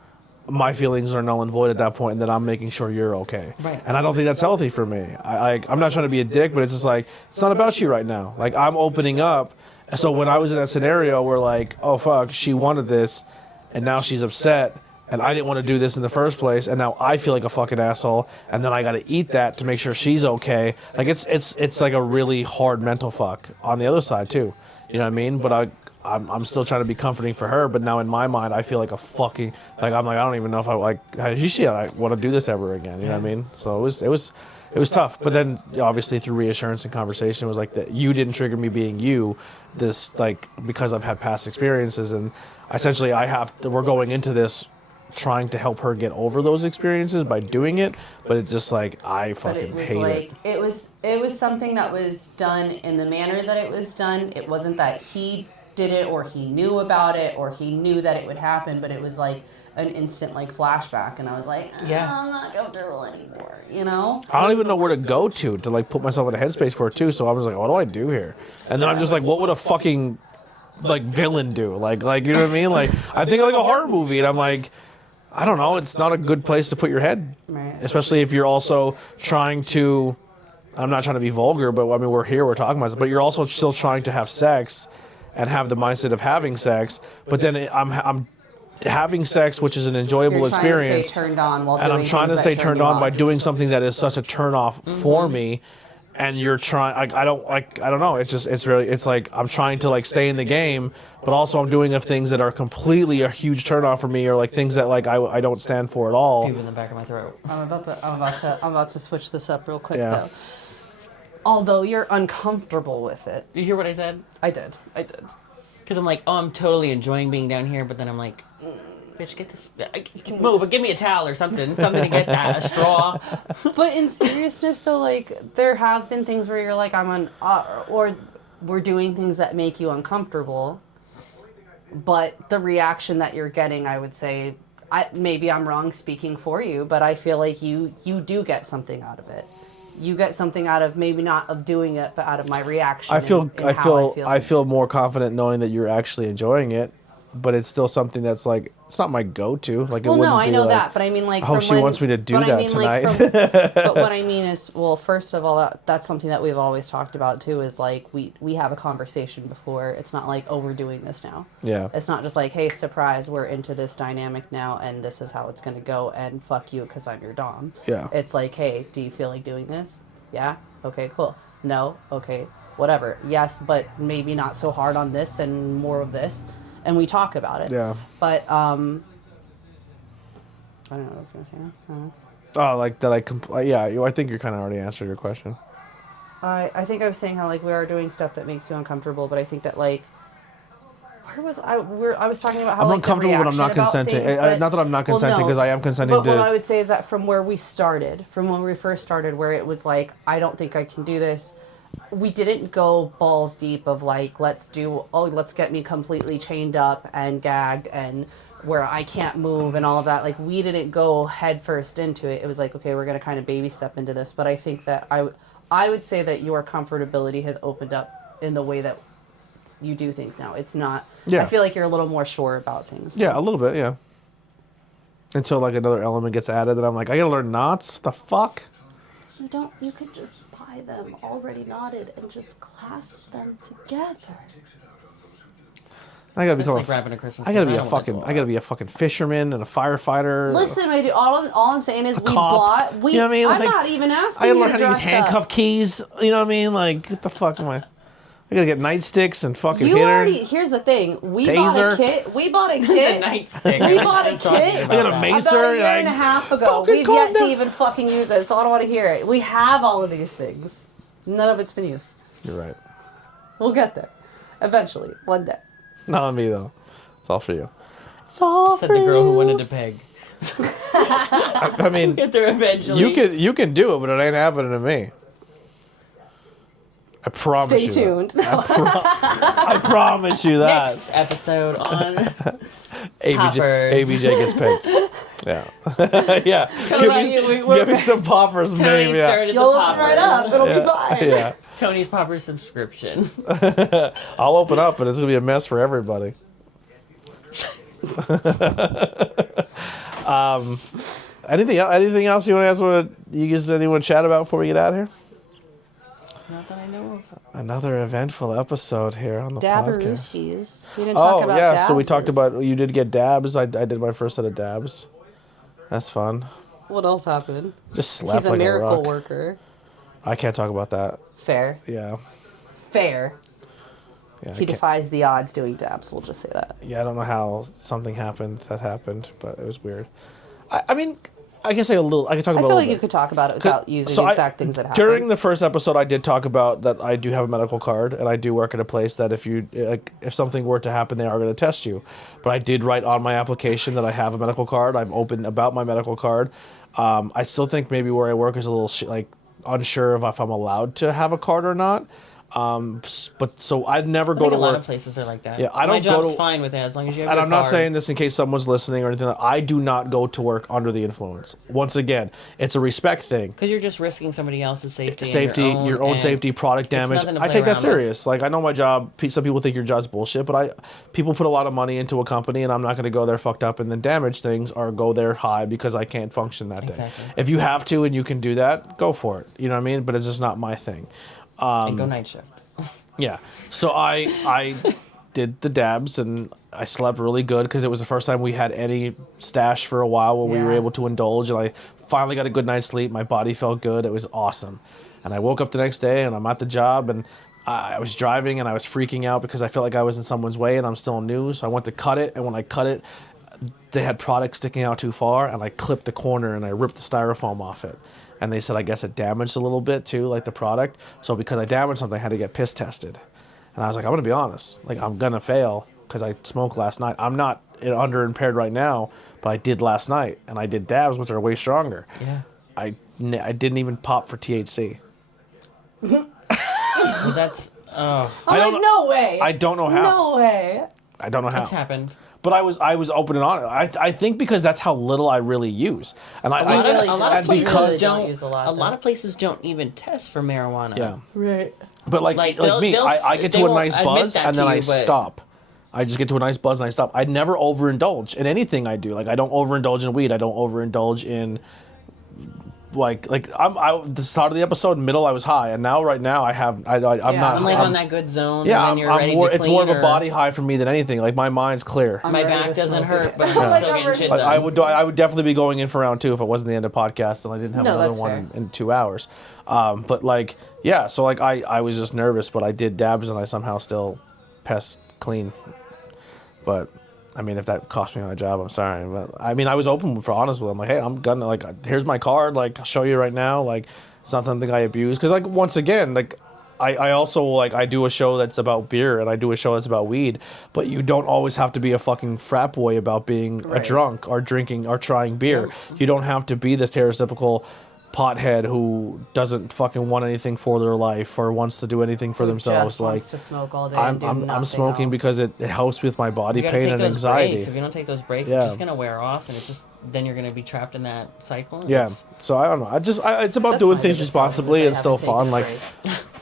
my feelings are null and void at that point, and that I'm making sure you're okay. Right. And I don't think that's healthy for me. I'm not trying to be a dick, but it's just like, it's not about you right now. Like, I'm opening up. So when I was in that scenario where like, oh fuck, she wanted this, and now she's upset, and I didn't want to do this in the first place, and now I feel like a fucking asshole, and then I got to eat that to make sure she's okay. Like, it's like a really hard mental fuck on the other side too. You know what I mean? But I'm still trying to be comforting for her, but now in my mind I feel like a fucking, like, I'm like, I don't even know if I like, I want to do this ever again. You know what I mean? So it was tough. But then obviously through reassurance and conversation, it was like that you didn't trigger me being you, this, like, because I've had past experiences, and essentially we're going into this trying to help her get over those experiences by doing it, but it's just like, I fucking hate it. It was something that was done in the manner that it was done. It wasn't that he did it or he knew about it or he knew that it would happen, but it was like an instant like flashback, and I was like, I'm not comfortable anymore, you know? I don't even know where to go to like put myself in a headspace for it too, so I was like, what do I do here? And then I'm just like, what would a fucking like villain do? Like you know what I mean? Like, I think like a horror movie, and I'm like, I don't know, it's not a good place to put your head. Right. Especially if you're also trying to, I'm not trying to be vulgar, but I mean, we're talking about this, but you're also still trying to have sex and have the mindset of having sex, but then I'm having sex, which is an enjoyable experience. To stay turned on while and doing I'm trying to things stay that turned turn you on by off. doing something that is such a turn off for me. And you're trying, I don't know. It's like, I'm trying to like stay in the game, but also I'm doing things that are completely a huge turn off for me, or like things that like I don't stand for at all. Puke in the back of my throat. I'm about to switch this up real quick though. Although you're uncomfortable with it. Did you hear what I said? I did. Because I'm like, oh, I'm totally enjoying being down here, but then I'm like, bitch, get this, move, give me a towel or something to get that, a straw. But in seriousness though, like, there have been things where you're like, or we're doing things that make you uncomfortable, but the reaction that you're getting, I would say, maybe I'm wrong speaking for you, but I feel like you do get something out of it. You get something out of, maybe not of doing it, but out of my reaction. I feel more confident knowing that you're actually enjoying it, but it's still something that's like, it's not my go-to. Like, well, it wouldn't no, I be know like, that, but I mean, like, I hope she wants me to do that tonight. But what I mean is, well, first of all, that's something that we've always talked about too. Is like we have a conversation before. It's not like, oh, we're doing this now. Yeah. It's not just like, hey, surprise, we're into this dynamic now, and this is how it's gonna go, and fuck you because I'm your dom. Yeah. It's like, hey, do you feel like doing this? Yeah. Okay. Cool. No. Okay. Whatever. Yes, but maybe not so hard on this and more of this. And we talk about it. Yeah. But I don't know what I was gonna say now. I don't know. Oh, like that I think you kind of already answered your question. I think I was saying how like we are doing stuff that makes you uncomfortable, but I think that like where was I? I was talking about how I'm like, uncomfortable when I'm not consenting. Not that I'm not consenting, because I am consenting but to. What I would say is that from where we started, from when we first started, where it was like, I don't think I can do this. We didn't go balls deep of like, let's get me completely chained up and gagged and where I can't move and all of that. Like, we didn't go head first into it. It was like, okay, we're going to kind of baby step into this. But I think that I would say that your comfortability has opened up in the way that you do things now. It's not, Yeah. I feel like you're a little more sure about things. Yeah, a little bit, yeah. Until like another element gets added, and I'm like, I gotta learn knots? The fuck? You could just buy them already knotted and just clasp them together. I gotta That's become like wrapping a Christmas I gotta card. be a fucking. I gotta be a fucking fisherman and a firefighter. Listen, my dude, all I'm saying is You know what I mean? I'm Like, not even asking I gotta you learn to how to use dress handcuff up. keys. You know what I mean? Like, what the fuck am I? I gotta get nightsticks and fucking You hit her. already, here's the thing. We bought Taser. a kit. The nightstick. We bought a kit. I got a macer. About a year like, and a half ago. fucking We've calm yet to down. even fucking use it, so I don't want to hear it. We have all of these things. None of it's been used. You're right. We'll get there. Eventually. One day. Not on me though. It's all for you. It's all Said for the girl you. who wanted to peg. I mean, Get there eventually. you can do it, but it ain't happening to me. I promise Stay you. tuned. I promise you that. Next episode on ABJ, poppers. ABJ gets pegged. Yeah. Yeah. Tony, Give me some poppers, Tony maybe. Yeah. started You'll the open poppers. right up. It'll be fine. Yeah. Tony's popper subscription. I'll open up, but it's gonna be a mess for everybody. Anything else you want to ask? You guys anyone chat about before we get out of here? Not that I know of. Another eventful episode here on the podcast. Dabberooskies. We didn't talk about dabs. So we talked about you did get dabs. I did my first set of dabs. That's fun. What else happened? Just slept He's a like miracle rock. worker. I can't talk about that. Fair. Yeah. Fair. Yeah. He defies the odds doing dabs. We'll just say that. Yeah, I don't know how something happened that happened, but it was weird. I mean, I guess I can talk about I it a feel little like bit. you could talk about it without using exact things that happened. During the first episode, I did talk about that I do have a medical card, and I do work at a place that if something were to happen, they are going to test you. But I did write on my application that I have a medical card. I'm open about my medical card. I still think maybe where I work is a little unsure of if I'm allowed to have a card or not. But so I'd never go to A work. lot of places are like that. Yeah, I My don't go job's to- fine with it as long as you have And your I'm not card. saying this in case someone's listening or anything. I do not go to work under the influence. Once again, it's a respect thing. Because you're just risking somebody else's safety. Safety, your own and safety, product it's damage. nothing to I play take that around with. serious. Like I know my job. Some people think your job's bullshit, but people put a lot of money into a company, and I'm not going to go there fucked up and then damage things or go there high because I can't function that day. Exactly. If you have to and you can do that, go for it. You know what I mean? But it's just not my thing. And go night shift. Yeah. So I did the dabs and I slept really good because it was the first time we had any stash for a while where we were Yeah. able to indulge, and I finally got a good night's sleep. My body felt good. It was awesome. And I woke up the next day and I'm at the job and I was driving and I was freaking out because I felt like I was in someone's way and I'm still new. So I went to cut it, and when I cut it, they had product sticking out too far, and I clipped the corner and I ripped the styrofoam off it. And they said, I guess it damaged a little bit too, like the product. So because I damaged something, I had to get piss tested. And I was like, I'm going to be honest. Like, I'm going to fail because I smoked last night. I'm not under impaired right now, but I did last night. And I did dabs, which are way stronger. Yeah. I didn't even pop for THC. Well, that's. Oh, I'm like, no way. I don't know how. No way. I don't know how. it's happened. But I was open and honest. I think because that's how little I really use. And A lot of and places because don't. use A a lot, lot of places don't even test for marijuana. yeah. Right. But like me, they'll I get they to a won't nice admit buzz that and to then you, I but- stop. I just get to a nice buzz and I stop. I never overindulge in anything I do. Like I don't overindulge in weed. I don't overindulge in I'm the start of the episode, middle I was high, and now right now I'm not. I'm like on that good zone. Yeah, and then you're ready to it's more of a clean, or body high for me than anything. Like my mind's clear. My ready back to doesn't smoke hurt, it. but I'm Like, still I'm getting ready shit to done. I would definitely be going in for round 2 if it wasn't the end of podcast and I didn't have No, another that's one fair. in 2 hours. But like, yeah, so like I was just nervous, but I did dabs and I somehow still pest clean. But I mean, if that cost me my job, I'm sorry. But I mean, I was open for honest with him. Like, hey, I'm gonna here's my card. Like, I'll show you right now. Like, it's not something I abuse. Because like once again, like I also I do a show that's about beer and I do a show that's about weed. But you don't always have to be a fucking frat boy about being a Right. drunk or drinking or trying beer. You don't have to be this stereotypical pothead who doesn't fucking want anything for their life or wants to do anything for themselves. Just Like, wants to smoke all day. I'm and do I'm nothing smoking else. because it helps with my body You gotta pain take and those anxiety. breaks. If you don't take those breaks, Yeah. it's just gonna wear off, and then you're gonna be trapped in that cycle. and Yeah, it's- so I don't know. It's about That's doing my things biggest problem, responsibly is I and still haven't taken fun. a Like,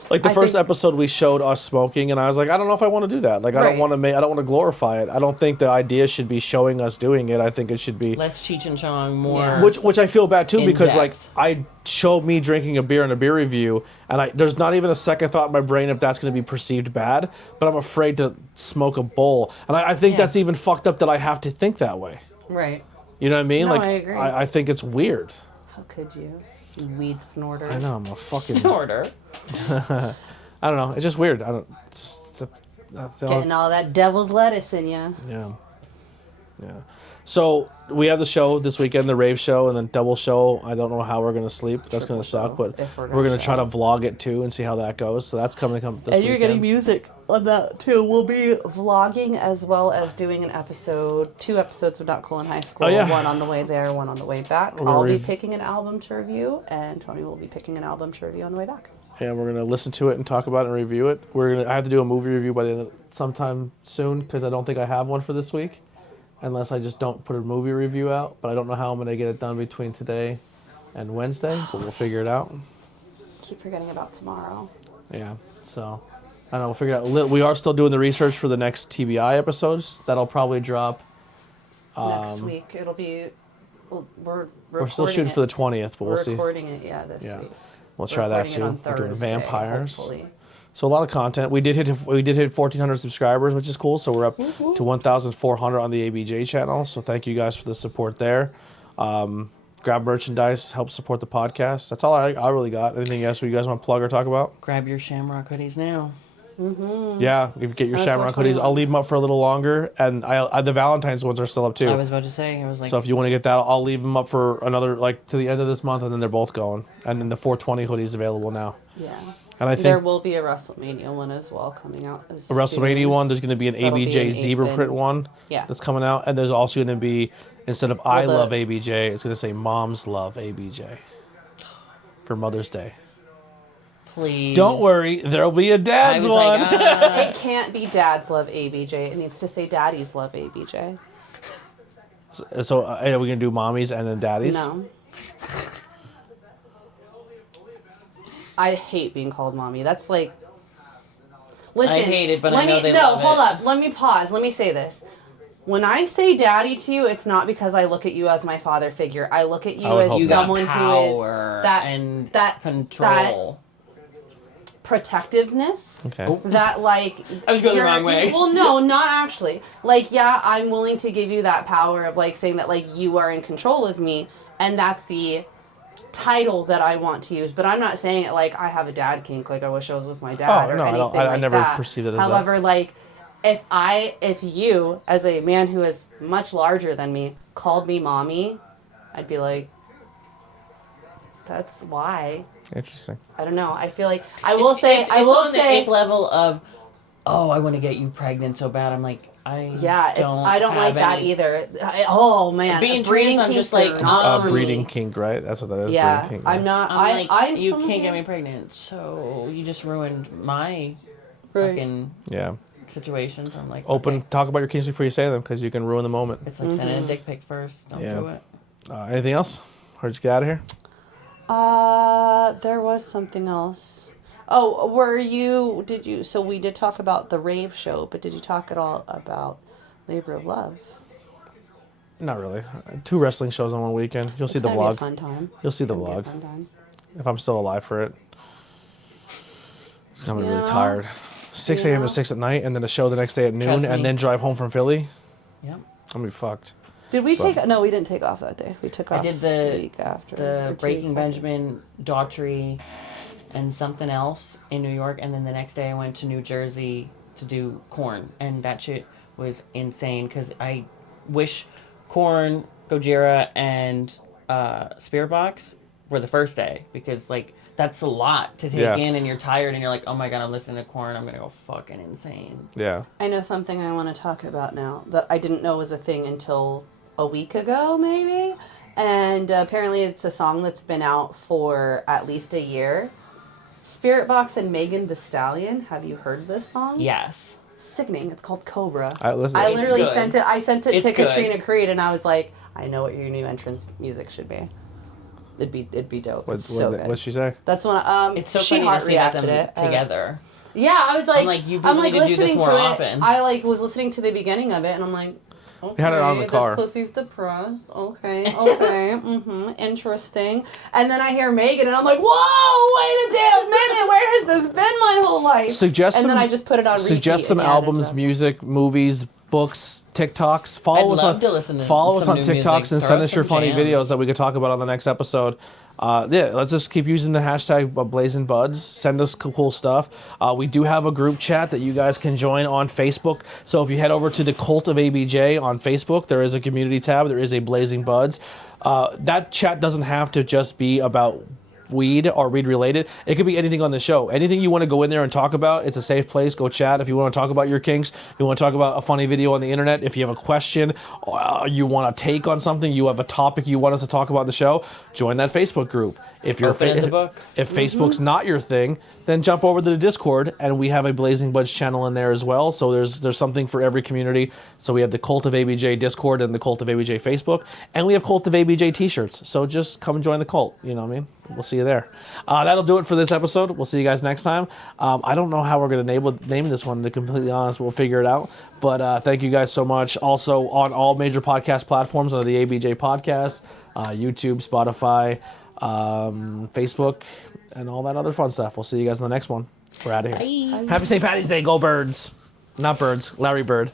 break. the I first think- episode we showed us smoking, and I was like, I don't know if I want to do that. Like, I don't Right. want to I don't want to glorify it. I don't think the idea should be showing us doing it. I think it should be less Cheech and Chong, more. Yeah. which I feel bad too In because like depth. I showed me drinking a beer in a beer review, and there's not even a second thought in my brain if that's going to be perceived bad. But I'm afraid to smoke a bowl, and I think Yeah. that's even fucked up that I have to think that way. Right. You know what I mean? No, Like, I agree. I think it's weird. How could you? You weed snorter. I know I'm a fucking. Snorter. I don't know. It's just weird. I don't. It's Getting all that devil's lettuce in you. Yeah. Yeah. So we have the show this weekend, the Rave show, and then double show. I don't know how we're gonna sleep. That's gonna suck, but if we're we're gonna gonna try to vlog it too and see how that goes. So that's coming up this And you're getting weekend. music on that too. We'll be vlogging as well as doing an episode, 2 episodes of Not Cool in High School. Oh, yeah. One on the way there, one on the way back. gonna I'll be rev- picking an album to review, and Tony will be picking an album to review on the way back. And we're gonna listen to it and talk about it and review it. I have to do a movie review by the end of sometime soon because I don't think I have one for this week, unless I just don't put a movie review out. But I don't know how I'm gonna get it done between today and Wednesday, but we'll figure it out. Keep forgetting about tomorrow. Yeah, so I don't know. We'll figure it out. We are still doing the research for the next TBI episodes. That'll probably drop. Next week it'll be Well, we're still shooting for the 20th, but we'll we're see. recording it, this Yeah. week. We'll try that Recording it on too. We're doing Thursday, vampires. hopefully. So a lot of content. We did hit 1,400 subscribers, which is cool. So we're up to 1,400 on the ABJ channel. So thank you guys for the support there. Grab merchandise, help support the podcast. That's all I really got. Anything else you guys want to plug or talk about? Grab your Shamrock hoodies now. Yeah, you get your And the Shamrock hoodies. I'll leave them up for a little longer, and the Valentine's ones are still up too. I was about to say, I was like, So if you want to get that, I'll leave them up for another to the end of this month, and then they're both going. And then the 420 hoodie is available now. Yeah. And I think There will be a WrestleMania one as well coming out. a WrestleMania one. There's going to be an That'll be ABJ an zebra 8-pin. print one. Yeah. That's coming out, and there's also going to be, instead of I the- love ABJ, it's going to say Moms love ABJ for Mother's Day. please. Don't worry, there'll be a I dad's was one. like, It can't be Dads love ABJ. It needs to say Daddies love ABJ. So are we going to do mommies and then daddies? No. I hate being called mommy. That's like. Listen, I hate it, but I let know me, they no, love hold it. up. Let me pause. Let me say this. When I say daddy to you, it's not because I look at you as my father figure. I look at you would as hope you got someone who power is that and that control. protectiveness. Okay. That like I was going the you're- wrong way. Well, no, not actually. Like, yeah, I'm willing to give you that power of like saying that like you are in control of me, and that's the title that I want to use. But I'm not saying it like I have a dad kink, like I wish I was with my dad Oh, or no, I anything don't- I like never that. perceived it as that. However, like if you, as a man who is much larger than me, called me mommy, I'd be like, that's why. Interesting. I don't know. I feel like I will say It's on the say ick level of, oh, I want to get you pregnant so bad. I'm like, yeah, don't I don't like have that any- either. Oh man, Being breeding trans, I'm kinks just like, are not for Breeding me. kink, right? That's what that is. Yeah, breeding kink, I'm not. I'm like, I'm you someone can't get who- me pregnant, so you just ruined my Right. fucking Yeah. situations. I'm like, Open. okay. Talk about your kinks before you say them, because you can ruin the moment. It's like sending a dick pic first. Don't Yeah. do it. Anything else? Or just get out of here? There was something else. Oh, did you, so we did talk about the Rave show, but did you talk at all about Labor of Love? Not really. 2 wrestling shows on one weekend. You'll see It's the gonna be a vlog. fun time. You'll see the It's gonna be vlog a fun time. if I'm still alive for it. It's gonna be really Yeah. tired. 6 a.m. Yeah. to 6 at night, and then a show the next day at noon, Trust and me. then drive home from Philly. Yep. I'm gonna be fucked. Did we take, no, we didn't take off that day. We took I off did the the week after. or the 2 Breaking weeks after. Benjamin, Daughtry, and something else in New York, and then the next day I went to New Jersey to do Korn, and that shit was insane because I wish Korn, Gojira, and Spirit Box were the first day because like that's a lot to take Yeah. in, and you're tired, and you're like, oh my god, I'm listening to Korn, I'm gonna go fucking insane. Yeah. I know something I want to talk about now that I didn't know was a thing until a week ago, maybe. And apparently it's a song that's been out for at least a year. Spirit Box and Megan Thee Stallion. Have you heard this song? Yes. Sickening. It's called Cobra. Listen, I literally good. sent it. I sent it It's to good. Katrina Creed, and I was like, I know what your new entrance music should be. It'd be dope. It's so good. What'd she say? That's when It's so she funny heart to see that reacted them it. together. Yeah, I was like, I'm like, you people need to do this listening more to it. often. I like was listening to the beginning of it, and I'm like, okay, had it on in the car. this pussy's depressed. Okay, interesting. And then I hear Megan, and I'm like, whoa, wait a damn minute, where has this been my whole life? Suggest and some, then I just put it on repeat. Suggest some and added albums, them. music, movies, books, TikToks. Follow I'd us love on to listen to follow us some on new TikToks music. and Throw send us us your some funny jams. videos that we could talk about on the next episode. Yeah, let's just keep using the hashtag Blazing Budz. Send us cool stuff. We do have a group chat that you guys can join on Facebook. So if you head over to the Cult of ABJ on Facebook, there is a community tab. There is a Blazing Budz. That chat doesn't have to just be about weed or weed related. It could be anything on the show. Anything you want to go in there and talk about, it's a safe place. Go chat. If you want to talk about your kinks, you want to talk about a funny video on the internet, if you have a question, you want to take on something, you have a topic you want us to talk about in the show, join that Facebook group. If you're Open as a book. If Facebook's not your thing, then jump over to the Discord, and we have a Blazing Budz channel in there as well. So there's something for every community. So we have the Cult of ABJ Discord and the Cult of ABJ Facebook, and we have Cult of ABJ t-shirts. So just come join the cult. You know what I mean? we'll see you there. That'll do it for this episode. We'll see you guys next time. I don't know how we're going to name this one, to be completely honest. We'll figure it out. But thank you guys so much. Also, on all major podcast platforms under the ABJ podcast, YouTube, Spotify, Facebook, and all that other fun stuff. We'll see you guys in the next one. We're out of here. Bye. Happy St. Patty's Day. Go Birds. Not birds. Larry Bird.